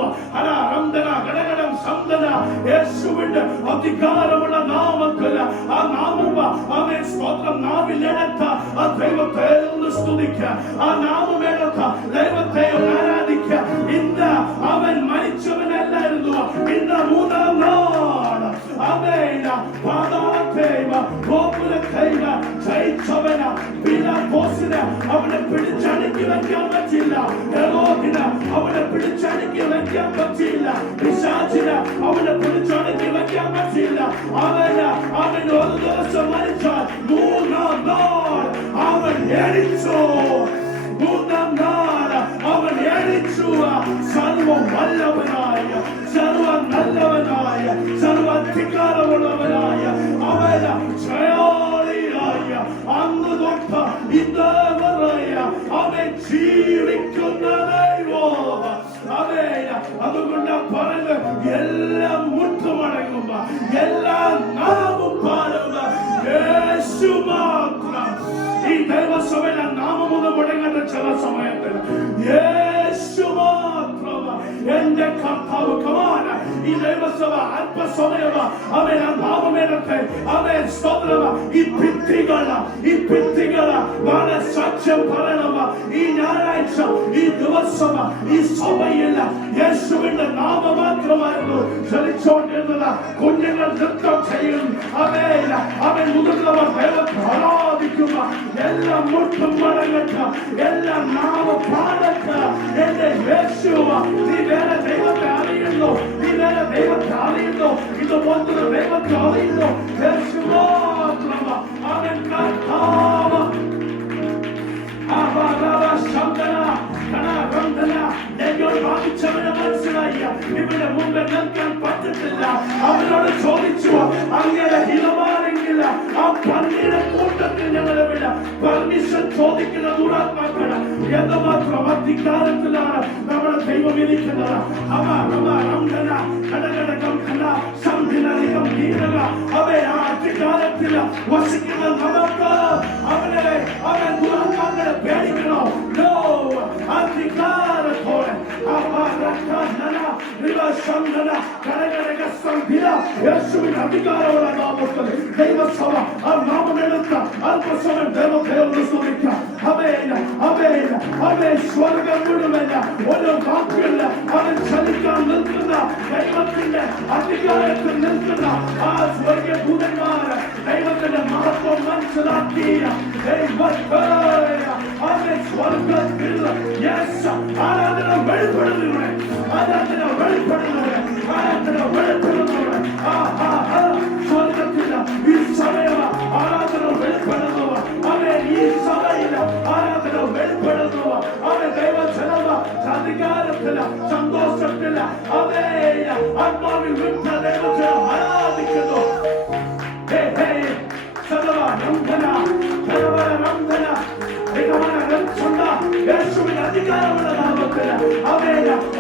ഘടകടം സന്തന യേശുവിന്റെ അധികാരമുള്ള നാമത്തിൽ ആ നാമം അവൻ സ്വന്തം നാവിലെടുത്ത ആ ദൈവത്തെ ഒന്ന് സ്തുതിക്കുക, ആ നാമമെടുത്ത ദൈവത്തെ ആരാധിക്കുക. ഇന്ന് അവൻ മരിച്ചവനല്ലായിരുന്നു, ഇന്ന് മൂന്നാം നാൾ അവൻ പാതാളത്തെയും ഗോപുരത്തെയും ജയിച്ചവന. പിലാത്തോസിന് അവനെ പിടിച്ചടക്കി വെക്കാൻ പറ്റില്ല, ഹെരോദിന് അവനെ പിടിച്ചടക്കി വെക്കാൻ പറ്റില്ല, പിശാചിന് അവനെ പിടിച്ചടക്കി വെക്കാൻ പറ്റില്ല. അവൻ ഒരു ദിവസം മരിച്ചാൽ മൂന്നാം നാൾ അവൻ എണിച്ചു, മൂന്നാം നാൾ അവൻ എണിച്ചു. സർവ വല്ലവനായ, സർവ നല്ലവനായ, സർവ അധികാരമുള്ളവനായ അവൻ ജയാളിയായ അന്ന് തൊട്ട് ഇതേവരെ അവൻ ജീവിക്കുന്ന ദൈവം. അതുകൊണ്ട് പറഞ്ഞ് എല്ലാം മുട്ടുമടങ്ങുക, എല്ലാം നാമം പാടുക, യേശു മാത്രം. ഈ ദൈവസഭയിലെ നാമമൊന്നും മുടങ്ങാത്ത ചില സമയത്തിൽ യേശു മാത്രം എന്റെ കർത്താവ്. കമാന ഈ ദൈവസഭ അല്പസമയം അവൻ ആ നാമമേടത്തെ അവൻ സ്തോത്രമ. ഈ ഭിത്തികള് വളരെ സാക്ഷ്യം പറയണമ. ഈ ഞായറാഴ്ച ഈ ദിവസം ഈ സഭയിൽ യേശുവിന്റെ നാമം മാത്രമായിരുന്നു ചലിച്ചുകൊണ്ടിരുന്നത്. കുഞ്ഞുങ്ങൾ നൃത്തം ചെയ്യും, അവൻ മുതിർന്നവർ ദൈവത്തെ ആരാധിക്കുക. എല്ലാം മുട്ടും മടങ്ങട്ട, എല്ലാം നാമം പാടട്ട. എന്റെ യേശു, നീ വേറെ ദൈവത്തെ അറിയുന്നു, നീ വേറെ ദൈവത്തെ അറിയുന്നു, ഇതുപോലൊരു ദൈവത്തെ അറിയുന്നു. യേശു മാത്രം അവൻ കർത്താവ്. ഭാവിച്ചവനെ മനസ്സിലായി, ഇവിടെ മുമ്പ് നിൽക്കാൻ പറ്റത്തില്ല. അവനോട് ചോദിച്ചു, അങ്ങനെ ഹിതമാണെങ്കിൽ ആ പന്നിയുടെ കൂട്ടത്തിൽ ഞങ്ങളെ വിട. പെർമിഷൻ ചോദിക്കുന്ന ദുരാത്മാക്കൾ എന്തുമാത്രം അധികാരത്തിലാണ് നമ്മുടെ ദൈവം ഇരിക്കുന്നത്. ആ അധികാരത്തിൽ വസിക്കുന്ന നമുക്ക് അവൻ ദുരാത്മാക്കളെ പേടിക്കണോ? അധികാരത്തോടെ യേശുവിന്റെ അധികാരമുള്ള നാമത്തിൽ ദൈവസഭ ആ നാമമെടുത്ത അല്പസമയം ദൈവത്തെ ഒന്ന് സ്തുതിക്കാം. അവൻ സ്വർഗം മുഴുവൻ ഒരു വാക്കില്ല, അവൻ ചലിക്കാൻ നിൽക്കുന്ന ദൈവത്തിന്റെ അധികാരത്തിൽ നിൽക്കുന്ന ആ സ്വർഗീയ ദൂതന്മാർ ദൈവത്തിന്റെ മഹത്വം മനസ്സിലാക്കിയ അവൻ സ്വർഗത്തിൽ ആരാധന വെളിപ്പെടുന്നവരെ, ആരാധന വെളിപ്പെടുന്നവരെ, ആരാധന വെളിപ്പെടുന്നവരെ. സ്വർഗത്തിൽ ഈ സമയം ആരാധന വെളിപ്പെടുന്നവ. അവൻ ഈ സഭയിൽ ആരാധന വെളിപ്പെടുന്നവ. അവൻ ദൈവജനമ അധികാരത്തില, സന്തോഷത്തില, അവൻ ആത്മാവിൽ വിട്ട ദൈവജനം ആരാധിക്കുന്നു. യേശുവിന്റെ അധികാരമുള്ള നാമത്തിൽ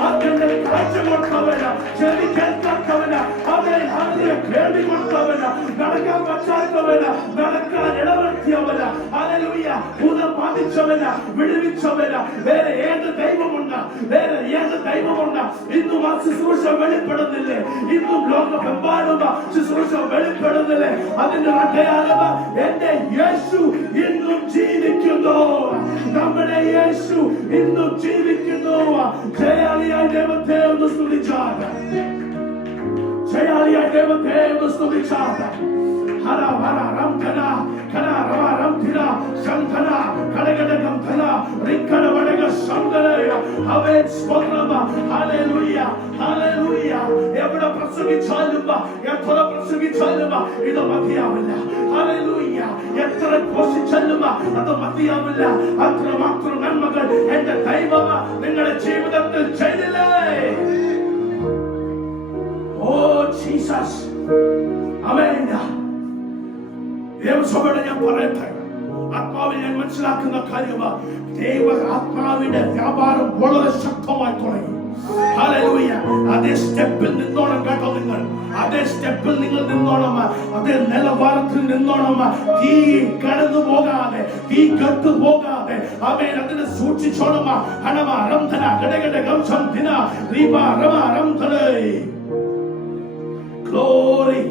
അവന്റെ കാഴ്ച കൊടുത്തവന, ചെവി കേൾക്കാത്തവന, അവൻ അതിനെ കേൾവി കൊടുത്തവന, നടക്കാൻ പറ്റാത്തവന, നടക്കാൻ ഇടവരുത്തിയവന, ഹല്ലേലൂയ, ഭൂതം ബാധിച്ചവന, വിടുവിച്ചവന. വേറെ ഏത് ദൈവമുണ്ട്? വേറെ ഏത് ദൈവമുണ്ട്? ഇന്നും ആ ശുശ്രൂഷ വെളിപ്പെടുന്നില്ലേ? ഇന്നും ലോകമെമ്പാടും ശുശ്രൂഷ വെളിപ്പെടുന്നില്ലേ? അതിന്റെ അടയാളം എന്റെ യേശു ഇന്നും ജീവിക്കുന്നു. നമ്മുടെ യേശു ഇന്നും ജീവിക്കുന്നു. ജയാളിയായ ദൈവത്തെ ഒന്ന് സ്തുതിച്ചാൽ, ജയാളിയായ ദൈവത്തെ ഒന്ന് സ്തുതിച്ചാൽ. ഹര ഹര രം ധന ധന രവ രം ധിന ശംധന കടകടകം ധന റിക്കട വടക ശംധനയ അവൻ സ്വർണ്ണമ. Hallelujah, hallelujah. എവിടെ പ്രസംഗിച്ചാലും എത്ര പ്രസംഗിച്ചാലും ഇത് മതിയാവില്ല. ഹല്ലേലൂയ. എത്ര ഘോഷിച്ചാലും അത് മതിയാവില്ല. അത്രമാത്രം നന്മകൾ എന്റെ ദൈവം നിങ്ങളുടെ ജീവിതത്തിൽ ചെയ്തില്ലേ? ദൈവസഭയോട് ഞാൻ പറയട്ടെ, ആത്മാവിൽ ഞാൻ മനസ്സിലാക്കുന്ന കാര്യമാ, ദൈവ ആത്മാവിന്റെ വ്യാപാരം വളരെ ശക്തമായി തുടങ്ങി. ഹല്ലേലൂയ. അതേ സ്റ്റെപ്പിൽ നിന്നോണം കേട്ടോ നിങ്ങൾ, അതേ സ്റ്റെപ്പിൽ നിങ്ങൾ നിന്നോണം, അതേ നിലവാരത്തിൽ നിന്നോണം. തീ കടന്നു പോകാതെ, തീ കെട്ടു പോകാതെ അവൻ അതിനെ സൂക്ഷിച്ചോണം. ഹണമ റംധന ഗടഗട ഗംസം ദിന റീപ റമ റംധനേ. ഗ്ലോറി.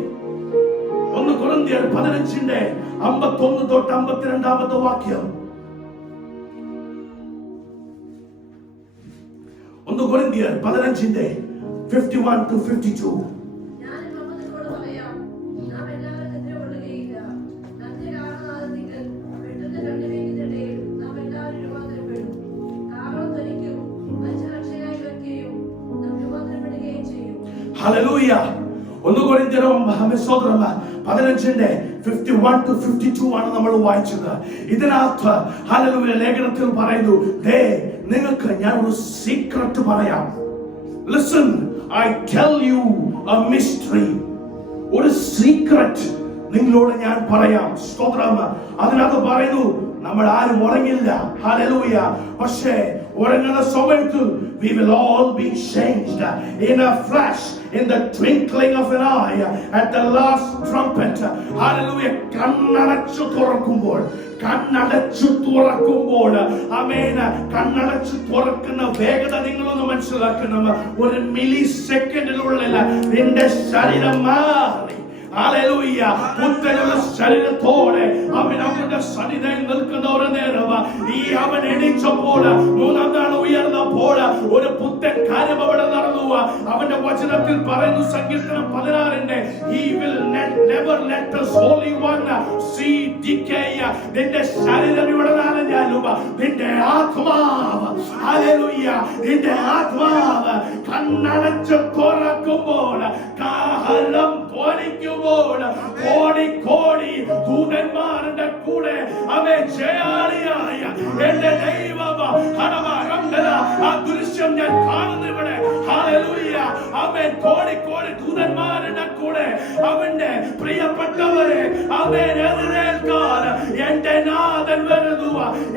1 കൊരിന്ത്യർ 15:51 തൊട്ട് 52 വാക്യം. 1 കൊരിന്ത്യർ 15:51-52. ഞാൻ ഇപ്പോൾ നിങ്ങളോട് പറയാം, നാം എല്ലാവരും നിദ്രകൊള്ളുകയില്ല. നന്ദികാരണനാദത്തിൽ വെട്ടുന്ന കണ്ണുനീരിനിടയിൽ നാം എല്ലാവരും രൂപാന്തരപ്പെടും. കാഹളം ധ്വനിക്കും, മനുഷ്യരക്ഷകനായി വയ്ക്കുകയും നാം രൂപാന്തരപ്പെടുകയും ചെയ്യും. ഹല്ലേലൂയ. 1 കൊരിന്ത്യർ 15:51-52 ആണ് നമ്മൾ വായിച്ചത്. ഇതിനകത്ത് ഹല്ലേലൂയ ലേഖനത്തിൽ പറയുന്നു, ദേ നിങ്ങൾക്ക് ഞാൻ ഒരു സീക്രട്ട് പറയാം. Listen, I tell you a mystery. ഒരു സീക്രട്ട് നിങ്ങളോട് ഞാൻ പറയാം. സ്തോത്രം. അതിനകത്ത് പറയുന്നു, നമ്മൾ ആരും ഉറങ്ങില്ല. ഹല്ലേലൂയ. പക്ഷേ ഉറങ്ങുന്ന സമയത്ത് we will all be changed in a flash, in the twinkling of an eye, at the last trumpet. Hallelujah. കണ്ണടച്ചു തുറക്കുമ്പോൾ, ആമേൻ, കണ്ണടച്ചു തുറക്കുന്ന വേഗത നിങ്ങളൊന്ന് മനസ്സിലാക്കണം. 1 മില്ലി സെക്കൻഡിനുള്ളിൽ നിന്റെ ശരീരം മാറി. ഹല്ലേലൂയ. പുത്തനുള്ള ശരീരത്തോടെ അവൻ അവന്റെ സന്നിധിയിൽ നിൽക്കുന്ന ഒരു നേരം, ഈ അവൻ എണീച്ചപ്പോൾ, 3-ാം നാൾ ഉയർന്നപ്പോൾ ഒരു പുത്തൻ കാര്യം അവിടെ നടന്നു. അവന്റെ വചനത്തിൽ പറയുന്നു, സങ്കീർത്തനം 16 he will never let us holy one see decay. നിന്റെ ശരീരം ഇവിടെ നനഞ്ഞാലും നിന്റെ ആത്മാവ്, ഹല്ലേലൂയ, നിന്റെ ആത്മാവ് കണ്ണടച്ച് തുറക്കുമ്പോൾ, കാഹളം ധ്വനിക്കുമ്പോൾ, കോടി ദൂതന്മാരുടെ കൂടെ അവൻ ജയാളിയായ എന്റെ ദൈവം ആ ദൃശ്യം ഞാൻ കാണുന്നു ഇവിടെ. ഹല്ലേലൂയ. അവൻ കോടി ദൂതന്മാരുടെ കൂടെ അവന്റെ പ്രിയപ്പെട്ടവരെ അവൻ എതിരേൽക്കാൻ എന്റെ നാഥൻ വരുന്നു.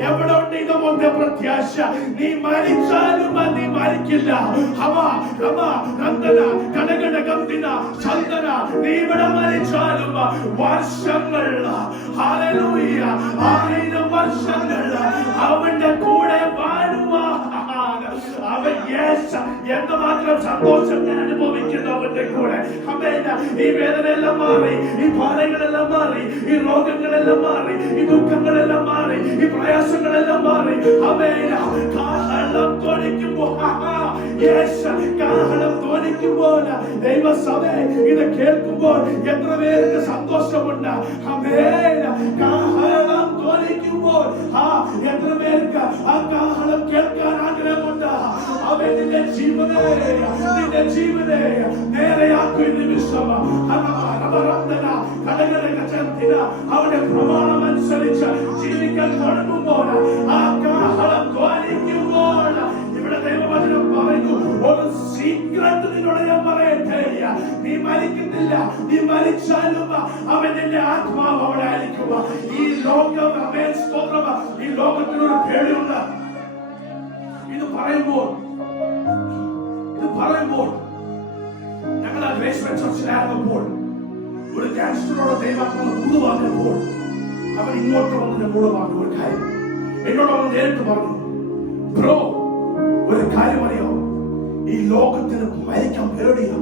എവിടെ ഉണ്ട് ഇതുപോലെ പ്രത്യാശ? നീ മരിച്ചാലും നീ മരിക്കില്ല. നീ ഇവിടെ മരിച്ചാലും വർഷങ്ങൾ, ഹല്ലേലൂയ, 1000 വർഷങ്ങൾ അവന്റെ കൂടെ വാഴുവാൻ അവൻ എന്തുമാത്രം സന്തോഷം ഞാൻ അനുഭവിക്കുന്നു അവന്റെ കൂടെ. ഈ വേദനയെല്ലാം മാറി, ഈ ഭാരങ്ങളെല്ലാം മാറി, ഈ രോഗങ്ങളെല്ലാം മാറി, ഈ ദുഃഖങ്ങളെല്ലാം മാറി, ഈ പ്രയാസങ്ങളെല്ലാം മാറി. കാഹളം ധ്വനിക്കുമ്പോൾ, കാഹളം ധ്വനിക്കുമ്പോൾ, ദൈവസഭേ ഇത് കേൾക്കുമ്പോൾ എത്ര പേർക്ക് സന്തോഷമുണ്ട്? കാഹളം ധ്വനിക്കുമ്പോൾ എത്ര പേർക്ക് ആ കാഹളം കേൾക്കാൻ ആഗ്രഹമുണ്ട്? അവൻ നിന്റെ ജീവനെ നേരെയാക്കും. നിമിഷം അവന്റെ പ്രമാണം അനുസരിച്ച് ജീവിക്കാൻ തുടങ്ങുമ്പോൾ, ആ കാഹളം ധ്വനിക്കുമ്പോൾ, ഇവിടെ ദൈവവചനം പറയുന്നു, ഒരു സീക്രട്ട് നിന്നോട് ഞാൻ പറയട്ടെ, നീ മരിക്കുന്നില്ല. നീ മരിച്ചാലും അവൻ നിന്റെ ആത്മാവ് അവിടെ ആയിരിക്കുക. ഈ ലോകം, ഈ ലോകത്തിനൊരു പേടിയുണ്ട്. ഇത് പറയുമ്പോൾ ഞങ്ങൾ ആ ഗ്രേസ് ചർച്ചിലായിരുന്നപ്പോൾ ഒരു ഗാങ്സ്റ്ററോട് ദൈവാത്മാവ് കൂട് പറഞ്ഞപ്പോൾ അവൻ ഇങ്ങോട്ട് വന്ന് എന്നോട് പറഞ്ഞു ഒരു കാര്യം. എന്നോട് അവൻ നേരിട്ട് പറഞ്ഞു, ബ്രോ, ഒരു കാര്യം അറിയോ, ഈ ലോകത്തിന് മരിക്കാൻ പേടിയാ.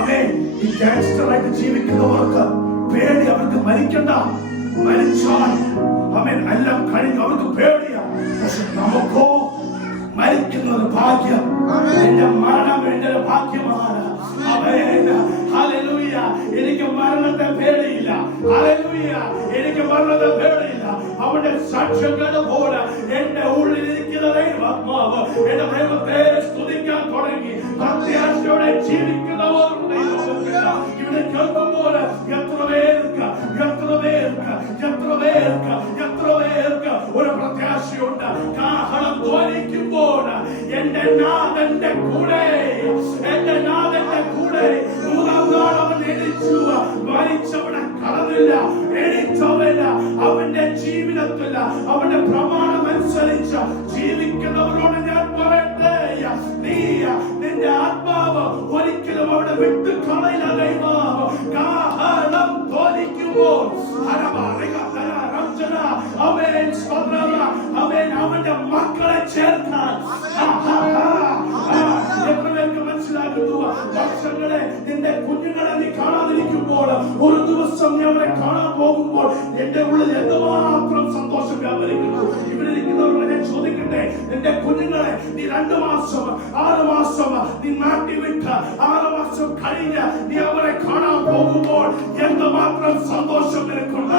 അവൻ ഈ ഗാങ്സ്റ്ററായിട്ട് ജീവിക്കുന്നവർക്ക് പേടി, അവർക്ക് മരിക്കണ്ട. മരിച്ചാൽ അവൻ എല്ലാം കഴിഞ്ഞു, അവർക്ക് പേടിയാ. പക്ഷെ നമുക്കോ മരിക്കുന്നത് ഭാഗ്യം. എന്റെ മരണം എന്റെ ഭാഗ്യമാണ്. ഹല്ലേലൂയ. എനിക്ക് മരണത്തെ പേടിയില്ല. ഹല്ലേലൂയ. എനിക്ക് മരണത്തെ പേടിയില്ല. അവന്റെ സാക്ഷ്യങ്ങൾ പോലെ എന്റെ ഉള്ളിലിരിക്കുന്ന ദൈവാത്മാവ് എന്റെ ദൈവത്തെ സ്തുതിക്കാൻ തുടങ്ങി. പ്രത്യാശയോടെ ജീവിക്കുന്നവർ ഇവിടെ കേൾക്കുമ്പോൾ എത്ര പേർക്ക് ഒരു പ്രത്യാശയുണ്ട്. കാഹളം ധ്വനിക്കുമ്പോൾ എന്റെ നാഥന്റെ കൂടെ, മൂന്നാം നാൾ അവൻ എണീച്ചു. മരിച്ചവനെ കളഞ്ഞില്ല, എണീച്ചവൻ ജീവിക്കുന്നവരോട് ഞാൻ പറയട്ടെ, നീ നിന്റെ ആത്മാവ് ഒരിക്കലും അവിടെ വിട്ട് കളയില്ല. ദൈവം കാഹളം ധ്വനിക്കുമ്പോൾ അവന്റെ മക്കളെ ചേർക്കാൻ മനസ്സിലാക്കുന്നു. വർഷങ്ങളെ നിന്റെ കുഞ്ഞുങ്ങളെ നീ കാണാതിരിക്കുമ്പോൾ ഒരു ദിവസം നീ അവരെ കാണാൻ പോകുമ്പോൾ എന്റെ ഉള്ളിൽ എന്തുമാത്രം സന്തോഷം വ്യാപരിക്കുന്നു. ഇവിടെ ഇരിക്കുന്നവരെ ഞാൻ ചോദിക്കട്ടെ, നിന്റെ കുഞ്ഞുങ്ങളെ നീ 2 മാസം 6 മാസം നീ നാട്ടി വിട്ട് 6 മാസം കഴിഞ്ഞ് നീ അവരെ കാണാൻ പോകുമ്പോൾ എന്തുമാത്രം സന്തോഷം നിനക്കുണ്ട്.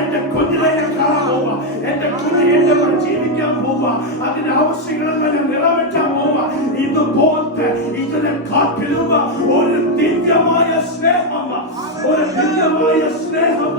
എന്റെ കുഞ്ഞിനെ ഞാൻ കാണാൻ പോവുക, എന്റെ കുഞ്ഞിനെ എന്റെ കൂടെ ജീവിക്കാൻ പോവുക, അതിന്റെ ആവശ്യങ്ങളെല്ലാം ഞാൻ നിറവേറ്റാൻ പോവുക. ഇതുപോലത്തെ ഇതിനെ കാട്ടിലുള്ള ഒരു ദിവ്യമായ സ്നേഹം, ഒരു ദിവ്യമായ സ്നേഹം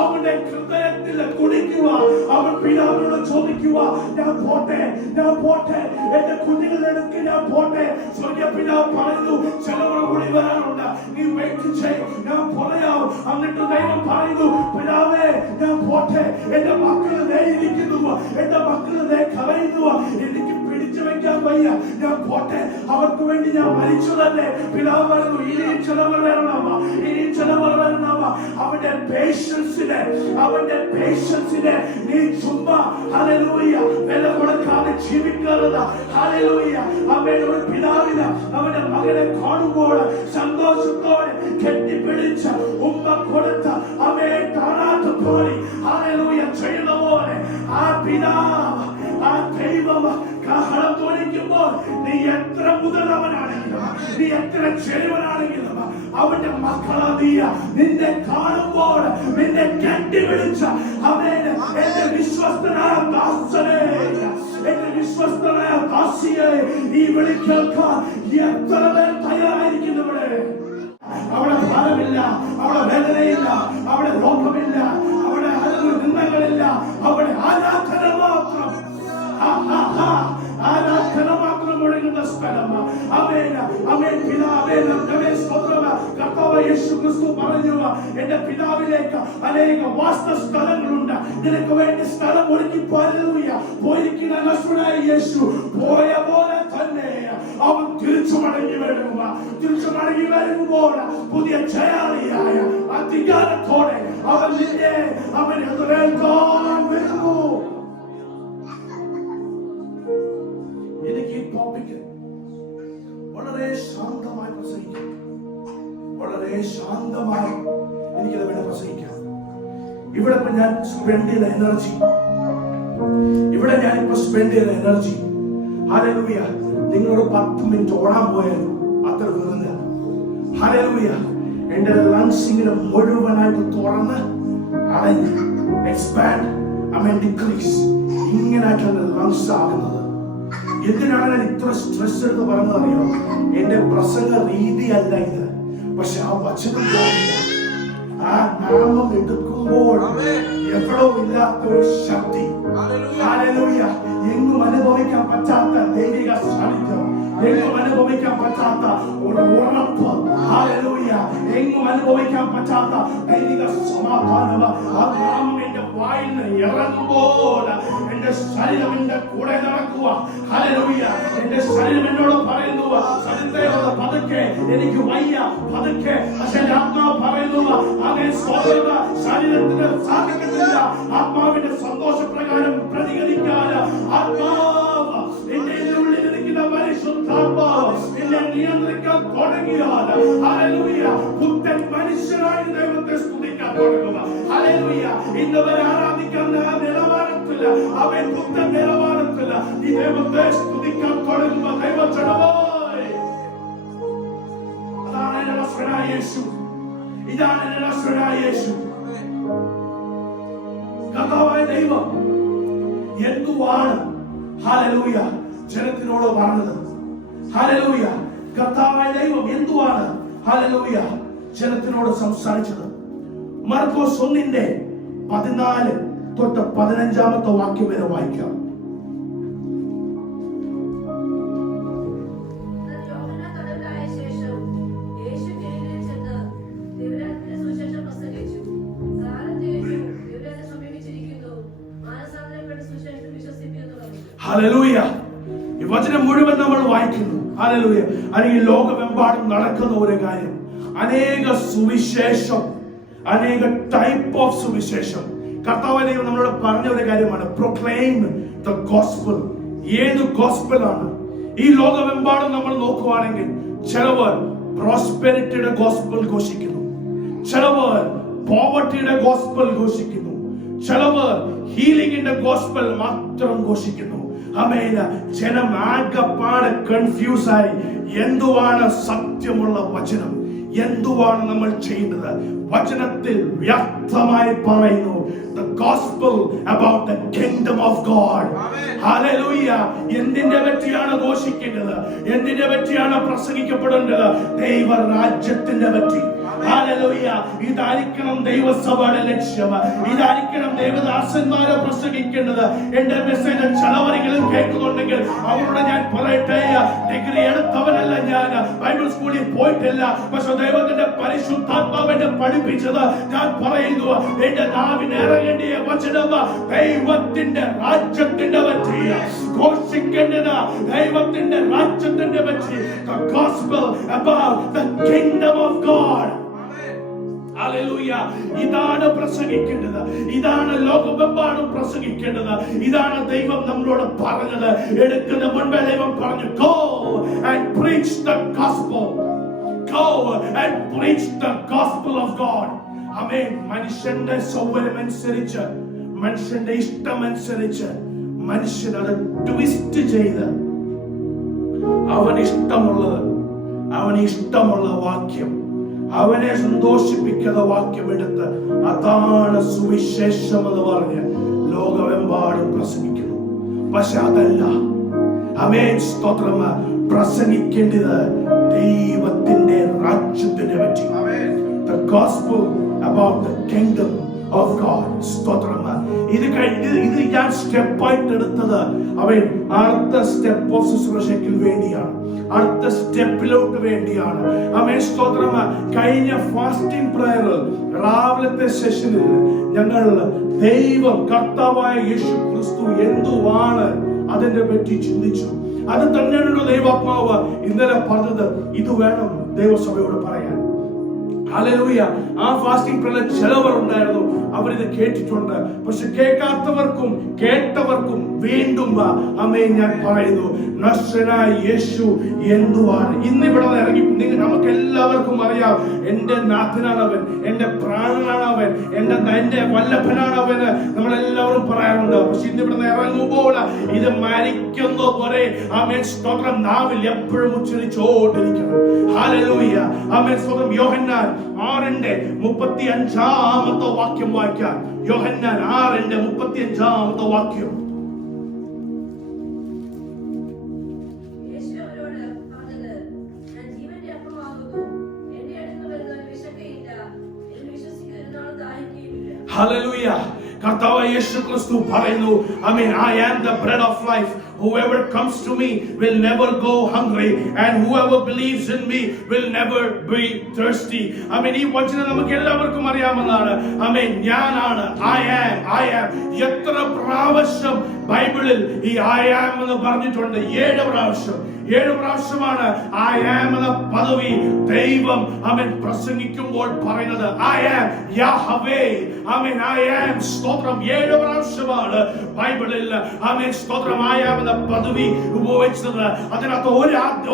അവന്റെ ഹൃദയത്തിൽ കുടിക്കുക. അവൻ പിതാവിനോട് ചോദിക്കുക, ഞാൻ പോട്ടെ, ഞാൻ പോട്ടെ, എന്റെ കുഞ്ഞുങ്ങളുടെ അടുക്ക് ഞാൻ പോട്ടെ. സ്വർഗീയ പിതാവ് പറയുന്നു, ചിലവർ കൂടി വരാനുണ്ട്, നീ വെയിറ്റ് ചെയ്യും, ഞാൻ പറയാം. എന്നിട്ട് ദൈവം പറയുന്നു, പിതാവേ ഞാൻ പോട്ടെ, എന്റെ മക്കള് ദേ ഇരിക്കുന്നു, എന്റെ മക്കള് ദേ കരയുന്നു, എനിക്ക് പിടിച്ചു വെക്കാൻ വയ്യ, ഞാൻ പോട്ടെ, അവർക്ക് വേണ്ടി ഞാൻ മരിച്ചു തന്നെ. പിതാവ് പറയുന്നു, ഇനിയും ചിലവർ വരണമ, ഇനിയും ചിലവർ വരണമ. അവന്റെ പേഷ്യൻസിനെ നീ ചുമ്മാ ഹല്ലേലൂയ വില കൊടുക്കാതെ ജീവിക്കരുത്. ഹല്ലേലൂയ. അവൻ ഒരു പിതാവിന് അവന്റെ മകനെ കാണുമ്പോൾ സന്തോഷത്തോടെ കെട്ടിപ്പിടിച്ച് ഉമ്മ കൊടുത്ത് അവയെ കാണാത്ത പോലെ ഹല്ലേലൂയ ചെയ്യുന്ന പോലെ ആ പിതാവ്, ആ ദൈവം കാഹളം ധ്വനിക്കുമ്പോൾ നീ എത്ര മുതലവനാണെങ്കിലും, നീ എത്ര ചെറുവനാണെങ്കിലും അവന്റെ മക്കളാദിയ നിന്നെ കാണുമ്പോൾ നിന്നെ കെട്ടിപിടിച്ച അവന് എന്റെ വിശ്വസ്തനായ ദാസനെ, എന്റെ വിശ്വസ്തനായ ദാസിയെ ഈ വിളി കേൾക്കാൻ എത്ര പേർ തയ്യാറായിരിക്കുന്നു. അവിടെ ഭാരമില്ല, അവിടെ വേദനയില്ല, അവിടെ രോഗമില്ല, അവിടെ നിന്ദകളില്ല, അവിടെ ആരാധന മാത്രം, ആരാധന മാത്രം ഒഴുകുന്ന സ്ഥലം. കർത്താവ് യേശു ക്രിസ്തു പറഞ്ഞു, എന്റെ പിതാവിലേക്ക് അനേക വാസസ്ഥലങ്ങളുണ്ട്, നിനക്ക് വേണ്ടി സ്ഥലം ഒരുക്കി പോയിരിക്കുന്ന നസ്രനായ യേശു പോയ പോലെ തന്നെ അവൻ തിരിച്ചു മടങ്ങി വരുമ്പോൾ പുതിയ ജയാളിയായ അധികാരത്തോടെ അവൻ എതിരേൽക്കാൻ വരുന്നു. എനിക്ക് ഈ ടോപ്പിക്ക് വളരെ ശാന്തമായി പ്രസംഗിക്കാം, വളരെ ശാന്തമായി എനിക്കത് വേണം പ്രസംഗിക്കാം. ഇവിടെ ഞാൻ സ്പെൻഡ് ചെയ്ത എനർജി ഹല്ലേലൂയ നിങ്ങളൊരു 10 മിനിറ്റ് ഓടാൻ പോയാൽ അത്ര വെറുതെ. ഹല്ലേലൂയ എന്റെ ലങ്സ് ഇങ്ങനെ മുഴുവനായിട്ട് തുറന്ന് അടഞ്ഞ് എക്സ്പാൻഡ് ഡിക്രീസ് ഇങ്ങനായിട്ടാണ് ലങ്സ് ആകുന്നത്. എന്തിനാണ് ഞാൻ ഇത്ര സ്ട്രെസ് എടുത്ത് പറഞ്ഞത് അറിയോ? എന്റെ പ്രസംഗ രീതി അല്ല ഇത്, പക്ഷെ ആ വചനം ആ നാമം എടുക്കുമ്പോൾ എവിടോ ഇല്ലാത്ത ഒരു ശക്തി, ഹല്ലേലൂയ എങ്ങും അനുഭവിക്കാൻ പറ്റാത്ത ദൈവിക സാന്നിധ്യം, എങ്ങും അനുഭവിക്കാൻ പറ്റാത്ത ഒരു ഉറപ്പ്, ഹല്ലേലൂയ എങ്ങും അനുഭവിക്കാൻ പറ്റാത്ത ദൈവിക സമാധാനം ആ നാമം എന്റെ വായിൽ നിന്ന് ഇറങ്ങുമ്പോൾ എന്റെ ശരീരം എന്റെ കൂടെ നടക്കുക. ഹല്ലേലൂയ എന്റെ ശരീരം എന്നോട് പറയുന്നു, സരിതയോട് പതുക്കെ, എനിക്ക് വയ്യ പതുക്കെ, പക്ഷെ എന്റെ ആത്മാവ് പറയുന്നു അങ്ങനെ സ്വതന്ത്ര ശരീരത്തിന് സാധിക്കുന്നില്ല. ആത്മാവിന്റെ സന്തോഷപ്രകാരം പ്രതികരിക്കാൻ ആത്മാവ് എന്റെ ഉള്ളിലിരിക്കുന്ന പരിശുദ്ധാത്മാവ് എന്നെ നിയന്ത്രിക്കാൻ തുടങ്ങിയാൽ ഹല്ലേലൂയ പുത്തൻ മനുഷ്യനായി ദൈവത്തെ സ്തുതിക്കാൻ തുടങ്ങുക. ഹല്ലേലൂയ ഇന്നവരെ ആരാധിക്കുന്ന നിലവാരത്തില്ല, അവൻ പുത്തൻ നിലവാരത്തില്ല ഈ ദൈവത്തെ സ്തുതിക്കാൻ തുടങ്ങുക. ദൈവജനമായി അതാണ് എന്റെ നസ്രനായ യേശു, ഇതാണ് എന്റെ നസ്രനായ യേശു. കർത്താവായ ദൈവം എന്തുവാണ് ഹല്ലേലൂയ ജനത്തിനോട് പറഞ്ഞത്? ഹല്ലേലൂയ കർത്താവായ ദൈവം എന്തുവാണ് ഹല്ലേലൂയ ജനത്തിനോട് സംസാരിച്ചത്? മർക്കോസ് 1:14 തൊട്ട് 15 വാക്യം വരെ വായിക്കാം. സുശേഷം വിശ്വസിക്കുന്നു ഹല്ലേലൂയ. ഈ വചനം മുഴുവൻ നമ്മൾ വായിക്കുന്നു. ഹല്ലേലൂയ. അല്ലെങ്കിൽ ലോകമെമ്പാടും നടക്കുന്ന ഒരു കാര്യം, അനേക സുവിശേഷം, അനേക ടൈപ്പ് ഓഫ് സുവിശേഷം. കർത്താവ് നമ്മളോട് പറഞ്ഞ ഒരു കാര്യമാണ്, പ്രൊക്ലെയിം ദ ഗോസ്പൽ. ഏത് ഗോസ്പലാണ്? ഈ ലോകമെമ്പാടും നമ്മൾ നോക്കുവാണെങ്കിൽ ചിലവർ പ്രോസ്പെരിറ്റിയുടെ ഗോസ്പൽ ഘോഷിക്കുന്നു, ചിലവർ പോവർട്ടിയുടെ ഗോസ്പൽ ഘോഷിക്കുന്നു, ചിലവർ ഹീലിംഗിന്റെ ഗോസ്പൽ മാത്രം ഘോഷിക്കുന്നു. ആമേൻ. ജനം ആകെപ്പാടെ കൺഫ്യൂസായി, എന്തുവാണ് സത്യമുള്ള വചനം, എന്തുവാണ് നമ്മൾ ചെയ്യുന്നത്? വചനത്തിൽ വ്യക്തമായി പറയുന്നു, the gospel about the kingdom of God. Hallelujah. എന്തിന്റെ പറ്റിയാണ് ഘോഷിക്കേണ്ടത്? എന്തിന്റെ പറ്റിയാണ് പ്രസംഗിക്കപ്പെടേണ്ടത്? ദൈവരാജ്യത്തിന്റെ പറ്റി. Hallelujah. ഇതായിരിക്കണം ദൈവസഭയുടെ ലക്ഷ്യം, ഇതായിരിക്കണം ദൈവദാസന്മാരെ പ്രസംഗിക്കേണ്ടത്. എന്റെ മെസ്സേജ് ചിലവരെങ്കിലും കേൾക്കുന്നുണ്ടെങ്കിൽ അവരോട് ഞാൻ പറയട്ടെ, ഡിഗ്രി എടുത്തവനല്ല ഞാൻ, ബൈബിൾ സ്കൂളിൽ പോയിട്ടില്ല, പക്ഷെ ദൈവത്തിന്റെ പരിശുദ്ധാത്മാവിനെ പഠിപ്പിച്ചത് ഞാൻ പറയുന്നു. എന്റെ നാവിന് ഇറങ്ങേണ്ടിയ വചനം ദൈവത്തിന്റെ രാജ്യത്തിന്റെ പറ്റി ഘോഷിക്കേണ്ടത്, ദൈവത്തിന്റെ രാജ്യത്തിന്റെ പറ്റി. The gospel about the kingdom of God. Hallelujah. ഇതാണ് പ്രസംഗിക്കേണ്ടത്, ഇതാണ് ലോകമെമ്പാടും പ്രസംഗിക്കേണ്ടത്, ഇതാണ് ദൈവം നമ്മളോട് പറഞ്ഞത്. എടുക്കുന്ന മുൻപേ ദൈവം പറഞ്ഞു, go and preach the gospel, go and preach the gospel of God. ആമേൻ. മനുഷ്യന്റെ സൗകര്യമനുസരിച്ച്, മനുഷ്യന്റെ ഇഷ്ടമനുസരിച്ച് മനുഷ്യൻ അത് ട്വിസ്റ്റ് ചെയ്ത് അവന് ഇഷ്ടമുള്ള വാക്യം, അവനെ സന്തോഷിപ്പിക്കുന്ന വാക്യം എടുത്ത് അതാണ് സുവിശേഷം എന്ന് പറഞ്ഞ് ലോകമെമ്പാടും പ്രസംഗിക്കുന്നു. പക്ഷെ അതല്ല, ആമേൻ, സ്തോത്രം, പ്രസംഗിക്കേണ്ടത് ദൈവത്തിന്റെ രാജ്യത്തിനെ പറ്റി. The gospel about the kingdom of God. സ്തോത്രം. ഇത് ഞാൻ സ്റ്റെപ്പായിട്ട് എടുത്തത് അവൻ അടുത്ത സ്റ്റെപ്പ് ഓഫ് ശുശ്രൂഷയ്ക്ക് വേണ്ടിയാണ്, അടുത്ത സ്റ്റെപ്പിലോട്ട് വേണ്ടിയാണ്. ആമേൻ, സ്തോത്രം. കഴിഞ്ഞ ഫാസ്റ്റിംഗ് പ്രയർ രാവിലത്തെ സെഷനിൽ ഞങ്ങൾ ദൈവം കർത്താവായ യേശു ക്രിസ്തു എന്തുവാണ് അതിനെ പറ്റി ചിന്തിച്ചു. അത് തന്നെയാണ് ദൈവാത്മാവ് ഇന്നലെ പറഞ്ഞത്, ഇത് വേണം ദൈവസഭയോട് പറയാൻ. ഹല്ലേലൂയ. ആ ഫാസ്റ്റിംഗ് പ്രയർ ചിലവർ ഉണ്ടായിരുന്നു, അവരിത് കേട്ടിട്ടുണ്ട്. പക്ഷെ കേൾക്കാത്തവർക്കും കേട്ടവർക്കും വീണ്ടും ആമേൻ ഞാൻ പറയുന്നു, നസ്രനായ യേശു എന്തുവാണ്. ഇന്നിവിടെ ഇറങ്ങി നമുക്ക് എല്ലാവർക്കും അറിയാം, എന്റെ നാഥനാണവൻ, എന്റെ പ്രാണനാണവൻ, എന്റെ വല്ലഭനാണവന് നമ്മളെല്ലാവരും പറയാറുണ്ട്. പക്ഷെ ഇന്നിവിടെ ഇറങ്ങുമ്പോൾ ഇത് മരിക്കുന്ന പോലെ ആമേൻ, സ്തോത്രം, നാവിൽ എപ്പോഴും ഉച്ചരിച്ചോണ്ടിരിക്കണം. ഹല്ലേലൂയ. ആമേൻ, സ്തോത്രം. യോഹന്നാൻ 6:35 വാക്യം വായിക്കാം. യോഹന്നാൻ 6:35 വാക്യം. യേശു അവരോട് പറഞ്ഞത്, ഞാൻ ജീവന്റെ അപ്പമാകുന്നു, എന്റെ അടുത്ത് വരുന്നവൻ വിശക്കുകയില്ല, എന്നിൽ വിശ്വസിക്കുന്ന നാൾ ദാഹിക്കുകയുമില്ല. ഹല്ലേലൂയ. കർത്താവ് യേശു ക്രിസ്തു പറയുന്നു, ആമേൻ, I am the bread of life. Whoever comes to me will never go hungry, and whoever believes in me will never be thirsty. ആമേൻ. ഈ വചനം നമുക്ക് എല്ലാവർക്കും അറിയാവുന്നതാണ്. ആമേൻ. ഞാനാണ്, I am. എത്ര പ്രാവശ്യം ബൈബിളിൽ ഈ I am എന്ന് പറഞ്ഞിട്ടുണ്ട്? 7 പ്രാവശ്യം. 7 പ്രാവശ്യമാണ് I am എന്ന പദവി ദൈവം ആമേൻ പ്രസംഗിക്കുമ്പോൾ പറയുന്നത്. I am യഹോവേ. ആമേൻ. I am, സ്തോത്രം, 7 പ്രാവശ്യമാണ് ബൈബിളിൽ ആമേൻ, സ്തോത്രം, I am എന്ന പദവി ഉപയോഗിച്ചത്. അതിനകത്ത്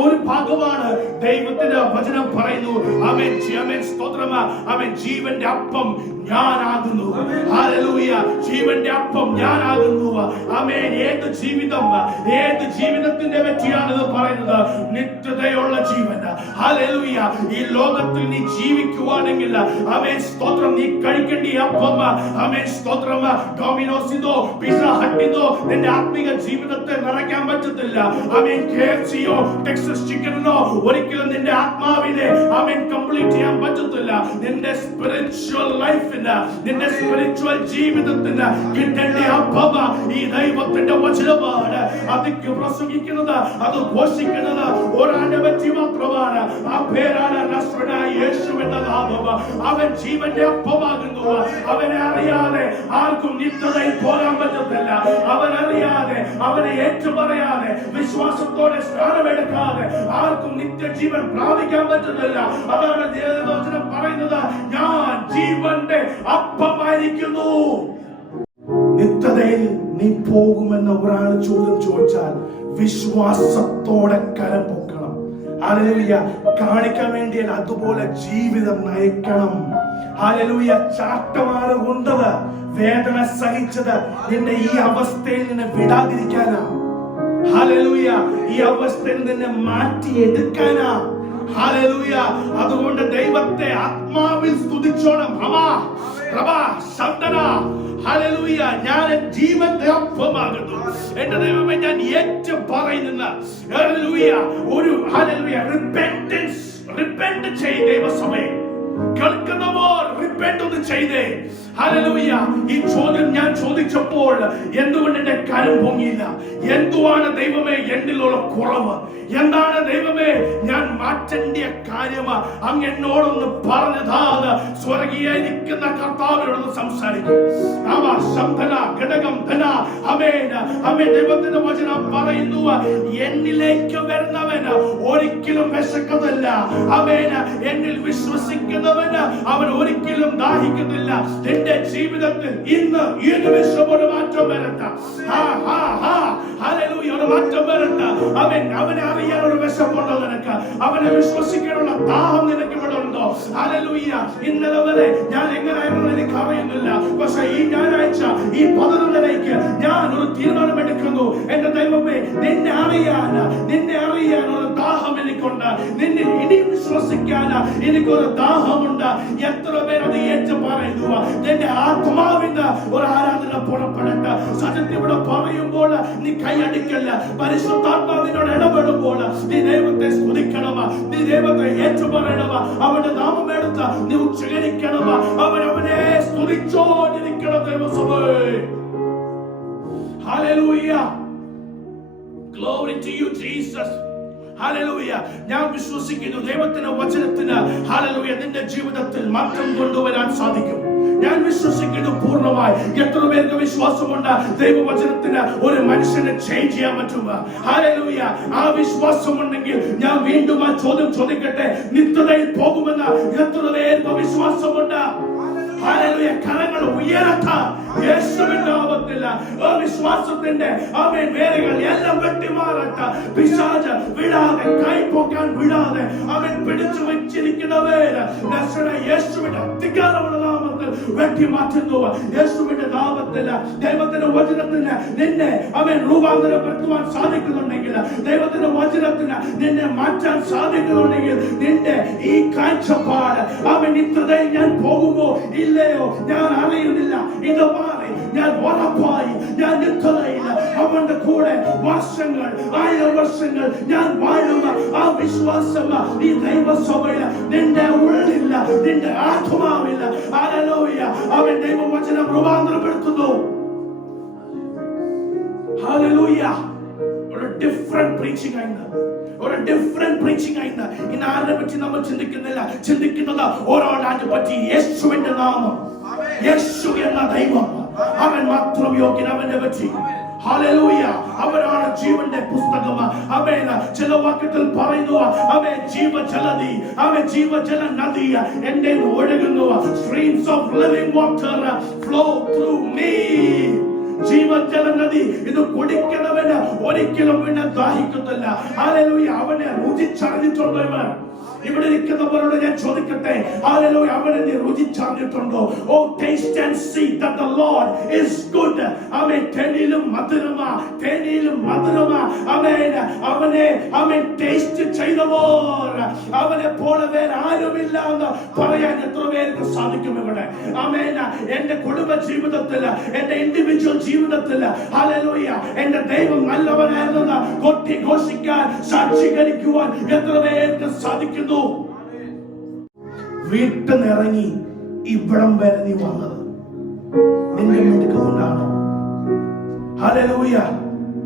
ഒരു ഭാഗമാണ് ദൈവത്തിന്റെ വചനം പറയുന്നു. ആമേൻ, സ്തോത്രം, ആമേൻ, ജീവന്റെ അപ്പം ഞാനാകുന്നു. ഹല്ലേലൂയ. ജീവന്റെ അപ്പം ഞാനാകുന്നു. ആമേൻ. ഏത് ജീവിതത്തിന്റെ പറ്റിയാണ് ഇത് പറയുന്നത്? നിത്യതയുള്ള ജീവൻ. ഹല്ലേലൂയ. ഈ ലോകത്തിൽ നീ ജീവിക്കുവാണെങ്കിൽ ആമേൻ, സ്തോത്രം, നീ കഴിക്കേണ്ട അപ്പം, ആമേൻ, സ്തോത്രം, ഡൊമിനോസിനോ പിസ്സ ഹട്ടിനോ നിന്റെ ആത്മീക ജീവിതത്തെ നിറയ്ക്കാൻ പറ്റത്തില്ല. ആമേൻ. KFCയോ ടെക്സസ് ചിക്കനോ ഒരിക്കലും നിന്റെ ആത്മാവിനെ ആമേൻ കംപ്ലീറ്റ് ചെയ്യാൻ പറ്റത്തില്ല. നിന്റെ സ്പിരിച്വൽ ലൈഫിന്, നിന്റെ സ്പിരിച്വൽ ജീവിതത്തിന് കിട്ടേണ്ട അപ്പം ഈ ദൈവത്തിന്റെ വചനമാണ്. അതിക്ക് പ്രസംഗിക്കുന്നത്, അത് അത് ഘോഷിക്കുന്നത് ഒരാളെ പറ്റി മാത്രമാണ്. ആ പേരാണ് നസ്രനായ യേശു എന്ന നാമം. അവൻ ജീവന്റെ അപ്പമാകുന്നു. അവനെ അറിയാതെ ആർക്കും നിത്യതയിൽ പോകാൻ പറ്റത്തില്ല. അവൻ അറിയാതെ, അവനെ ഏറ്റുപറയാതെ, വിശ്വാസത്തോടെ സ്നാനമെടുക്കാതെ ആർക്കും നിത്യജീവൻ പ്രാപിക്കാൻ പറ്റുന്നില്ല. അതാണ് ദൈവവചനം പറയുന്നത്, ഞാൻ ജീവന്റെ അപ്പമായിരിക്കുന്നു. നിത്യതയിൽ നീ പോകുമെന്ന് ഒരാൾ ചോദ്യം ചോദിച്ചാൽ വിശ്വാസത്തോടെ കരം പൊക്കണം. ഹല്ലേലൂയ. കാണിക്കാൻ വേണ്ടിയല്ല, അതുപോലെ ജീവിതം നയിക്കണം. ഹല്ലേലൂയ. ചാട്ടമാണ് കൊണ്ടത്, വേദന സഹിച്ചത് നിന്നെ ഈ അവസ്ഥയിൽ നിന്ന് വിടാതിരിക്കാനാ. ഹല്ലേലൂയ. ഈ അവസ്ഥയിൽ നിന്നെ മാറ്റിയെടുക്കാനാ. ഹല്ലേലൂയ. അതുകൊണ്ട് ദൈവത്തെ ആത്മാവിൽ സ്തുതിച്ചോണം. ഹല്ലേലൂയ. ഞാൻ ജീവന്റെ അപ്പമാകുന്നു. എന്റെ ദൈവമേ, ഞാൻ ഏറ്റു പറയുന്ന ഹല്ലേലൂയ ഒരു ഹല്ലേലൂയ റിപ്പന്റ് ചെയ്ത് ദൈവസഭയെ കേൾക്കുന്നവർ റിപ്പന്റ് ഒന്ന് ചെയ്തേ. ഹല്ലേലൂയ. ഈ ചോദ്യം ഞാൻ ചോദിച്ചപ്പോൾ എന്തുകൊണ്ട് എന്റെ കരം പൊങ്ങിയില്ല? എന്തുവാണ് ദൈവമേ എന്നിലുള്ള കുറവ്? എന്താണ് ദൈവമേ ഞാൻ മാറ്റേണ്ട കാര്യം? അങ്ങ് എന്നോടൊന്ന് പറഞ്ഞതാ. സ്വർഗീയായിരിക്കുന്ന കർത്താവിനോടൊന്ന് സംസാരിക്കും. ദൈവത്തിന്റെ വചനം പറയുന്നു, എന്നിലേക്ക് വരുന്നവൻ ഒരിക്കലും വിശക്കത്തില്ല. എന്നിൽ വിശ്വസിക്കുന്നവന് അവൻ ഒരിക്കലും ദാഹിക്കുന്നില്ല. നിന്റെ ജീവിതത്തിൽ ഇന്ന് ഈ നിമിഷം ഒരു മാറ്റം വരട്ടെ. ഒരു മാറ്റം വരട്ടെ. അവനെ അറിയാൻ ഒരു വിശപ്പുണ്ടോ നിനക്ക്? അവനെ വിശ്വസിക്കാനുള്ള ദാഹം നിനക്ക് ഇവിടെ ഉണ്ടോ? ഹല്ലേലൂയ. ഇന്നലെ വരെ ഞാൻ എങ്ങനെയായിരുന്നു എനിക്ക് അറിയുന്നില്ല. പക്ഷെ ഈ ഞായറാഴ്ച ഈ 11ലേക്ക് ഞാൻ ഒരു തീരുമാനമെടുക്കുന്നു. എന്റെ ദൈവമേ, നിന്നെ അറിയാൻ ഒരു ദാഹം എനിക്കുണ്ട്. നിന്നെ ഇനി വിശ്വസിക്കാൻ എനിക്കൊരു ദാഹമുണ്ട്. എത്ര പേർ അത് ഏറ്റു പറയുന്നു? എന്റെ ആത്മാവിന്റെ ഒരു ആരാധന പുറപ്പെടട്ടെ. സത്യത്തിൽ ഇവിടെ പറയുമ്പോൾ നീ കൈയടിക്കല്ല. പരിശുദ്ധാത്മാവിനോട് ഇടപെടുമ്പോൾ നീ ദൈവത്തെ സ്തുതിക്കണം. നീ ദൈവത്തെ ഏറ്റുപറയണം. അവന്റെ നാമം എടുത്ത് നീ ഉച്ചരിക്കണം. അവനെ സ്തുതിച്ചോണ്ടിരിക്കണം ദൈവസഭേ. Hallelujah. Glory to you, Jesus. Hallelujah. ഞാൻ വിശ്വസിക്കുന്നു ദൈവത്തിന്റെ വചനത്തിന് ഹല്ലേലൂയ നിന്റെ ജീവിതത്തിൽ മാറ്റം കൊണ്ടുവരാൻ സാധിക്കും. ഞാൻ വിശ്വസിക്കുന്നു പൂർണ്ണമായി. എത്ര പേർക്ക് വിശ്വാസമുണ്ട് ദൈവവചനത്തിന് ഒരു മനുഷ്യനെ ചേഞ്ച് ചെയ്യാൻ പറ്റും? ഹല്ലേലൂയ. ആ വിശ്വാസമുണ്ടെങ്കിൽ ഞാൻ വീണ്ടും ആ ചോദ്യം ചോദിക്കട്ടെ, നിത്യതയിൽ പോകുമെന്ന് എത്ര പേർക്ക് വിശ്വാസമുണ്ട്? ഹല്ലേലൂയ. കരങ്ങൾ ഉയരട്ടെ യേശുവിന്റെ നാമത്തിൽ. വിശ്വാസത്തിന്റെ വേരുകൾ എല്ലാം വെട്ടിമാറട്ടെ. പിശാച് വിടാതെ, കൈപ്പൊക്കാൻ വിടാതെ അവൻ പിടിച്ചു വെച്ചിരിക്കുന്നവര് യേശുവിന്റെ അധികാരമുള്ള നാമത്തിൽ വെട്ടിമാറ്റുന്നു. യേശുവിന്റെ നാമത്തിൽ ദൈവത്തിന്റെ വചനത്തിന് നിന്നെ അവൻ രൂപാന്തരപ്പെടുത്തുവാൻ സാധിക്കുന്നുണ്ടെങ്കിൽ, ദൈവത്തിന്റെ വചനത്തിന് നിന്നെ മാറ്റാൻ സാധിക്കുന്നുണ്ടെങ്കിൽ, നിന്റെ ഈ കാഴ്ചപ്പാട് അവൻ നിത്യതയിൽ ഞാൻ പോകുമോ ഇല്ലയോ ഞാൻ അറിയുന്നില്ല. ഇത് മാറി ഞാൻ ഉറപ്പായി ഞാൻ നിത്യതയിൽ അവന്റെ കൂടെ വർഷങ്ങൾ, 1000 വർഷങ്ങൾ ഞാൻ വാഴുന്ന ആ വിശ്വാസം ഈ ദൈവസഭയിൽ നിന്റെ ഉള്ളില്ല, നിന്റെ ആത്മാവില്ല. ഹല്ലേലൂയ. അവൻ ദൈവവചനം രൂപാന്തരപ്പെടുത്തുന്നു. ഹല്ലേലൂയ. ഒരു ഡിഫറെന്റ് പ്രീച്ചിങ് ആയിരുന്നു. ഒരു ഡിഫറെന്റ് പ്രീച്ചിങ് ആയിരുന്നു. ഇന്ന് ആരെ പറ്റി നമ്മൾ ചിന്തിക്കുന്നത് ഒരാളെ പറ്റി. യേശുവിന്റെ നാമം, യേശു എന്ന ദൈവം, അവൻ മാത്രം യോഗ്യൻ. അവനെ പറ്റി ഹല്ലേലൂയ. അവനാണ് ജീവന്റെ പുസ്തകം. അവൻ ചില വാക്യത്തിൽ പറയുന്നു, അവൻ ജീവജലനദി, അവൻ ജീവജല നദി എന്റെ ഒഴുകുന്നു. Streams of living water flow through me. ജീവജല നദി ഇത് കുടിക്കുന്നവന് ഒരിക്കലും പിന്നെ ദാഹിക്കത്തില്ല. ഹല്ലേലൂയ. അവനെ രുചിച്ചറിഞ്ഞിട്ടുള്ളവർ ഇവിടെ ഇരിക്കുന്നവരോട് ഞാൻ ചോദിക്കട്ടെ, ഹല്ലേലൂയ, അവനെ നീ രുചിച്ചറിഞ്ഞിട്ടുണ്ടോ? O taste and see that the Lord is good. അവൻ തേനിലും മധുരമാ, തേനിലും മധുരമാ. അവനെ ടേസ്റ്റ് ചെയ്തവർ അവനെ പോലെ വേറെ ആരുമില്ല എന്ന് പറയാൻ എത്ര പേർക്ക് സാധിക്കും ഇവിടെ? ആമേൻ. എന്റെ കുടുംബ ജീവിതത്തിൽ, എന്റെ ഇൻഡിവിജ്വൽ ജീവിതത്തിൽ ഹല്ലേലൂയ എന്റെ ദൈവം നല്ലവനായിരുന്നെന്ന് കൊട്ടി ഘോഷിക്കാൻ, സാക്ഷീകരിക്കുവാൻ എത്ര പേർക്ക് സാധിക്കുന്നു? വീട്ടിൽ നിറങ്ങി ഇവിടം വരെ നീ വന്നത് നിന്റെ മിടുക്കുകൊണ്ടാണ്. ഹല്ലേലൂയ.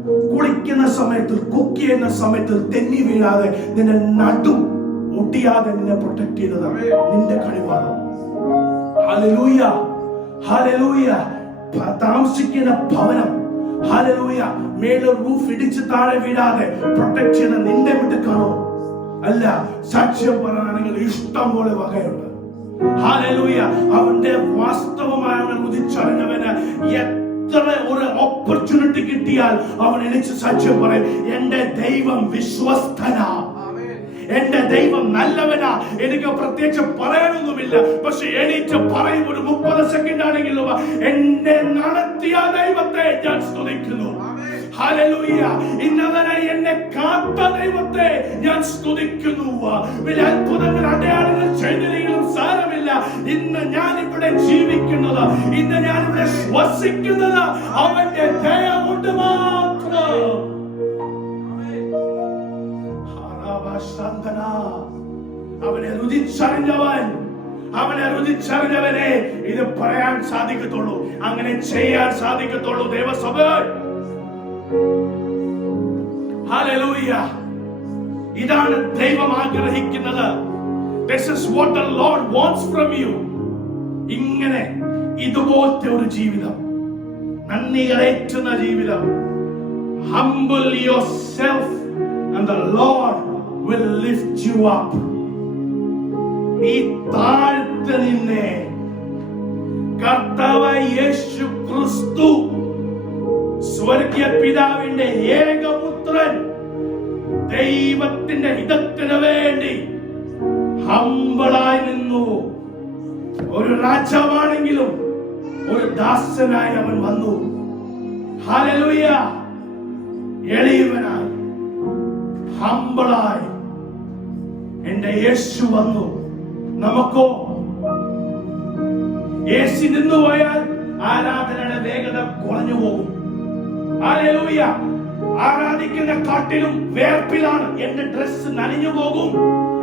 കുളിക്കുന്ന സമയത്ത്, കുക്ക് ചെയ്യുന്ന സമയത്ത് തെന്നി വീഴാതെ, നിന്നെ നടു ഒട്ടിയാതെ നിന്നെ പ്രൊട്ടക്ട് ചെയ്തത് നിന്റെ കഴിവാണ്. Hallelujah, hallelujah. താമസിക്കുന്ന ഭവനം, ഹല്ലേലൂയ, മേലെ റൂഫ് ഇടിച്ച് താഴെ വീഴാതെ പ്രൊട്ടക്ട് ചെയ്ത നിന്റെ വീട്ടിലാണോ? അല്ല. സാക്ഷ്യം പറയാനാണെങ്കിൽ ഇഷ്ടം പോലെ വകയുണ്ട്. ഹല്ലേലൂയ. അവന്റെ വാസ്തവമായ ഉദിച്ചറിഞ്ഞവന് എത്ര ഒരു ഓപ്പർച്യൂണിറ്റി കിട്ടിയാൽ അവൻ എണിച്ച് സാക്ഷ്യം പറയും, എന്റെ ദൈവം വിശ്വസ്തനാ, എന്റെ ദൈവം നല്ലവനാ. എനിക്ക് പ്രത്യേകിച്ച് പറയാനൊന്നുമില്ല, പക്ഷെ എണീറ്റ് പറയും. ഒരു 30 സെക്കൻഡ് ആണെങ്കിലും എന്നെ നടത്തിയ ദൈവത്തെ ഞാൻ സ്തുതിക്കുന്നു. ഹല്ലേലൂയ. ഇന്നവരെ എന്നെ കാത്ത ദൈവത്തെ ഞാൻ സ്തുതിക്കുന്നു. വലിയ അത്ഭുതങ്ങൾ അടയാളങ്ങൾ ചെയ്തില്ലെങ്കിലും സാരമില്ല. ഇന്ന് ഞാൻ ഇവിടെ ജീവിക്കുന്നത്, ഇന്ന് ഞാൻ ഇവിടെ ശ്വസിക്കുന്നത് അവന്റെ ദയ കൊണ്ട് മാത്രം. അവനെ രുചിച്ചറിഞ്ഞവൻ, അവനെ രുചിച്ചറിഞ്ഞവനെ ഇത് പറയാൻ സാധിക്കത്തുള്ളൂ, അങ്ങനെ ചെയ്യാൻ സാധിക്കത്തുള്ളൂ. ദൈവസഭ, ഹല്ലേലൂയ. ഇതാണ് ദൈവം ആഗ്രഹിക്കുന്നത്. This is what the Lord wants from you. ഇങ്ങനെ ഇതുപോലത്തെ ഒരു ജീവിതം, നന്ദി കരേറ്റുന്ന ജീവിതം. Humble yourself and the Lord will lift you up. നീ താഴ്ത്ത് നിന്നെ കർത്താവായ യേശു ക്രിസ്തു, സ്വർഗീയ പിതാവിന്റെ ഏകപുത്രൻ, ദൈവത്തിന്റെ ഹിതത്തിന് വേണ്ടി ഹംബിളായി നിന്നു. ഒരു രാജാവാണെങ്കിലും ഒരു ദാസനായി അവൻ വന്നു. ഹല്ലേലൂയ. എളിയവനായി, ഹംബിളായി എന്റെ യേശു വന്നു. നമുക്കോ യേശു നിന്നു പോയാൽ ആരാധനയുടെ വേഗത കുറഞ്ഞു പോകും. ഹല്ലേലൂയ. ആരാധിക്കുന്ന കാട്ടിലും വേർപ്പിലാണ്. എന്റെ ഡ്രസ് നനഞ്ഞു പോകും.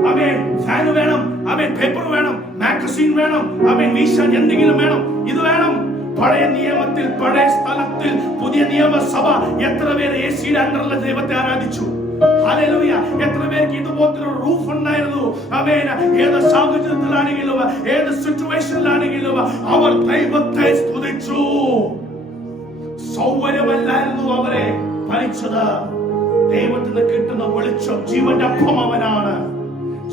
ആമേൻ. ഫാൻ വേണം, ആമേൻ. പേപ്പർ വേണം, മാഗസിൻ വേണം, ആമേൻ. വീശാൻ എന്തെങ്കിലും വേണം, ഇത് വേണം. പഴയ നിയമത്തിൽ, പഴയ സ്ഥലത്തിൽ, പുതിയ നിയമസഭ എത്ര പേര് യേശുവിന്റെ അണ്ടറിലെ ദൈവത്തെ ആരാധിച്ചു? ഹല്ലേലൂയ. എത്ര പേർക്ക് ഇതുപോലത്തെ ഒരു റൂഫ് ഉണ്ടായിരുന്നു? ആമേൻ. ഏത് സാഹചര്യത്തിലാണെങ്കിലും, ഏത് സിറ്റുവേഷനിലാണെങ്കിലും അവർ ദൈവത്തെ സ്തുതിച്ചു. സൗകര്യമല്ലായിരുന്നു അവരെ ഭരിച്ചത്. ദൈവത്തിന് കിട്ടുന്ന വെളിച്ചം, ജീവന്റെ അപ്പം അവനാണ്.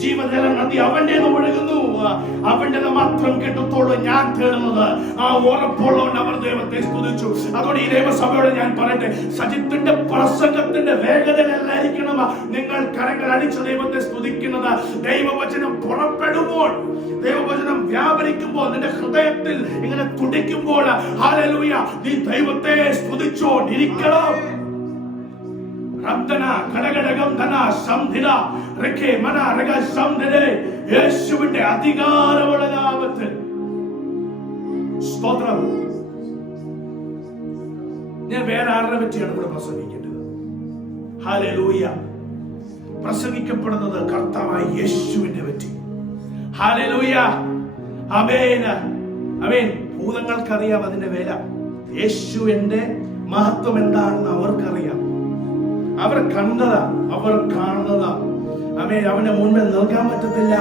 ജീവജല നദി അവന്റെ ഒഴുകുന്നു. അവന്റെ മാത്രം കിട്ടത്തോളൂ ഞാൻ തേടുന്നത്. ആ ഉറപ്പുള്ളവൻ അവർ ദൈവത്തെ സ്തുതിച്ചു. അതോടെ ഈ ദൈവസഭയോട് ഞാൻ പറയട്ടെ, സജിത്തിന്റെ പ്രസംഗത്തിന്റെ വേഗതയിലായിരിക്കണം നിങ്ങൾ കരങ്ങൾ അടിച്ച് ദൈവത്തെ സ്തുതിക്കുന്നത്. ദൈവവചനം പുറപ്പെടുമ്പോൾ, ദൈവവചനം വ്യാപരിക്കുമ്പോൾ, നിന്റെ ഹൃദയത്തിൽ ഇങ്ങനെ തുടിക്കുമ്പോൾ, ഹല്ലേലൂയ, നീ ദൈവത്തെ സ്തുതിച്ചോണ്ടിരിക്കണം. യേശുവിന്റെ അധികാരമുള്ള നാമത്തിൽ സ്തോത്രം. ഞാൻ വേറെ ആരുടെ പറ്റിയാണ് ഇവിടെ പ്രസംഗിക്കേണ്ടത്? ഹല്ലേലൂയ. പ്രസംഗിക്കപ്പെടുന്നത് കർത്താവായ യേശുവിനെ പറ്റി. ഹല്ലേലൂയ. ആമേൻ, ആമേൻ. ഭൂതങ്ങൾക്കറിയാം അതിന്റെ വില. യേശുവിന്റെ മഹത്വം എന്താണെന്ന് അവർക്കറിയാം. അവർ കണ്ടതാ, അവർ കാണുന്നതാ. അവൻ അവന്റെ മുൻപിൽ നിൽക്കാൻ പറ്റത്തില്ല.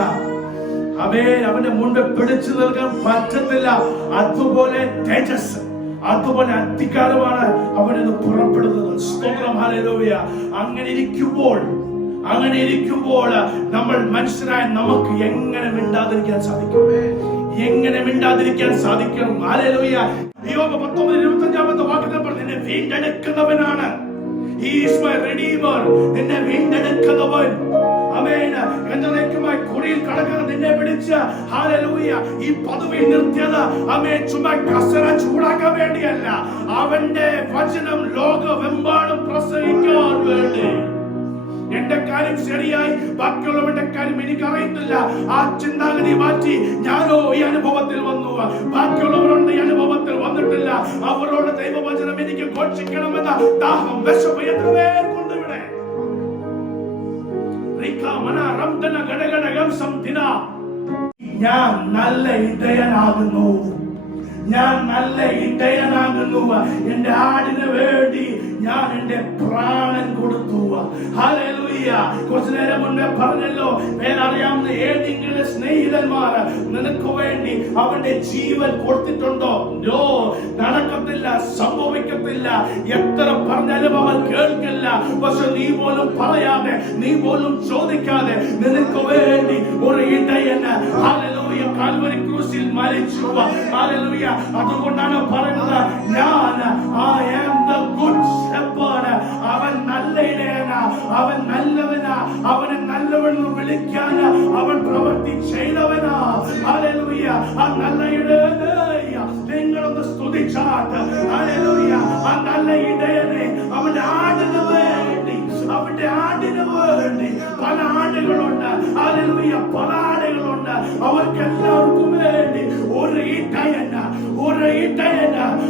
അവന്റെ മുൻപിൽ പിടിച്ചു നിൽക്കാൻ പറ്റത്തില്ല. അതുപോലെ തേജസ്, അതുപോലെ അധികാരമാണ് അവനിന്ന് പുറപ്പെടുന്നത്. സ്തോത്രം. ഹല്ലേലൂയ. അങ്ങനെ ഇരിക്കുമ്പോൾ നമ്മൾ മനുഷ്യരായ നമുക്ക് എങ്ങനെ മിണ്ടാതിരിക്കാൻ സാധിക്കും? എങ്ങനെ മിണ്ടാതിരിക്കാൻ സാധിക്കും? ഹല്ലേലൂയ. യോബ് 19:25 വാക്യത്തിൽ പറഞ്ഞു, നിന്നെ വീണ്ടെടുക്കുന്നവനാണ്. He is my redeemer. നിന്നെ വീണ്ടെടുക്കുന്നവൻ. ആമേൻ. എന്നേക്കുമായി കുടിയിൽ കടക്കുന്ന നിന്നെ പിടിച്ച, ഹല്ലേലൂയ, ഈ പദവിയിൽ നിർത്തിയത് ആമേൻ ചുമ്മാ കസര ചൂടാക്കാൻ വേണ്ടിയല്ല, അവന്റെ വചനം ലോകമെമ്പാടും പ്രസംഗിക്കാൻ വേണ്ടി. എന്റെ കാര്യം ശരിയായി, ബാക്കിയുള്ളവന്റെ കാര്യം എനിക്കറിയത്തില്ല. ആ ചിന്താഗതി മാറ്റി ഞാനോ ഈ അനുഭവത്തിൽ വന്നു, ബാക്കിയുള്ളവരുടെ ഈ അനുഭവത്തിൽ വന്നിട്ടില്ല. അവരോട് ദൈവവചനം എനിക്ക് ഘോഷിക്കണമെന്ന ദാഹം, വിശപ്പ് എത്ര പേർക്കുണ്ട് ഇവിടെ? ഞാൻ നല്ല ഇടയനാകുന്നു. ഞാൻ നല്ല ഇടയനാകുന്നു. എന്റെ ആടിന് വേണ്ടി ഞാൻ എന്റെ പ്രാണൻ കൊടുത്തു. ഹല്ലേലൂയ. കുറച്ചു നേരം മുന്നേ പറഞ്ഞല്ലോ, പേരറിയാവുന്ന ഏതെങ്കിലും സ്നേഹിതന്മാർ നിനക്ക് വേണ്ടി അവന്റെ ജീവൻ കൊടുത്തിട്ടുണ്ടോ? നോ, നടക്കത്തില്ല, സംഭവിക്കത്തില്ല. എത്ര പറഞ്ഞാലും അവൻ കേൾക്കില്ല. പക്ഷെ നീ പോലും പറയാതെ, നീ പോലും ചോദിക്കാതെ നിനക്ക് വേണ്ടി ഒരു ഇടയന് ഹല്ലേലൂയ കാൽവരി ക്രൂസിൽ മരിച്ചു. ഹല്ലേലൂയ. അതുകൊണ്ടാണ് പറയുന്നത്, ഞാൻ I am the good shepherd. അവൻ നല്ല ഇടയനാ, അവൻ നല്ലവനാ, അവനെ നല്ലവനെന്ന് വിളിക്കാൻ അവൻ പ്രവൃത്തി ചെയ്തവനാ. ഹല്ലേലൂയ. ആ നല്ല ഇടയനെ നിങ്ങളൊന്ന് സ്തുതിച്ചാട്ട്. ഹല്ലേലൂയ. ആ നല്ല ഇടയനെ അവന്റെ ആടിന് വേണ്ടി, അവന്റെ ആടിന് വേണ്ടി പല ആടുകളുണ്ട്. ഹല്ലേലൂയ. പല ആടുകളുണ്ട്. അവർക്കെല്ലാവർക്കും വേണ്ടി ഒരു ഇടയന്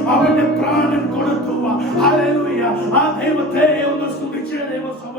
അവന്റെ പ്രാണൻ കൊടുത്തു. ഹല്ലേലൂയ. ആ ദൈവത്തെ ഒന്ന് സ്തുതിച്ചേ ദൈവസഭ.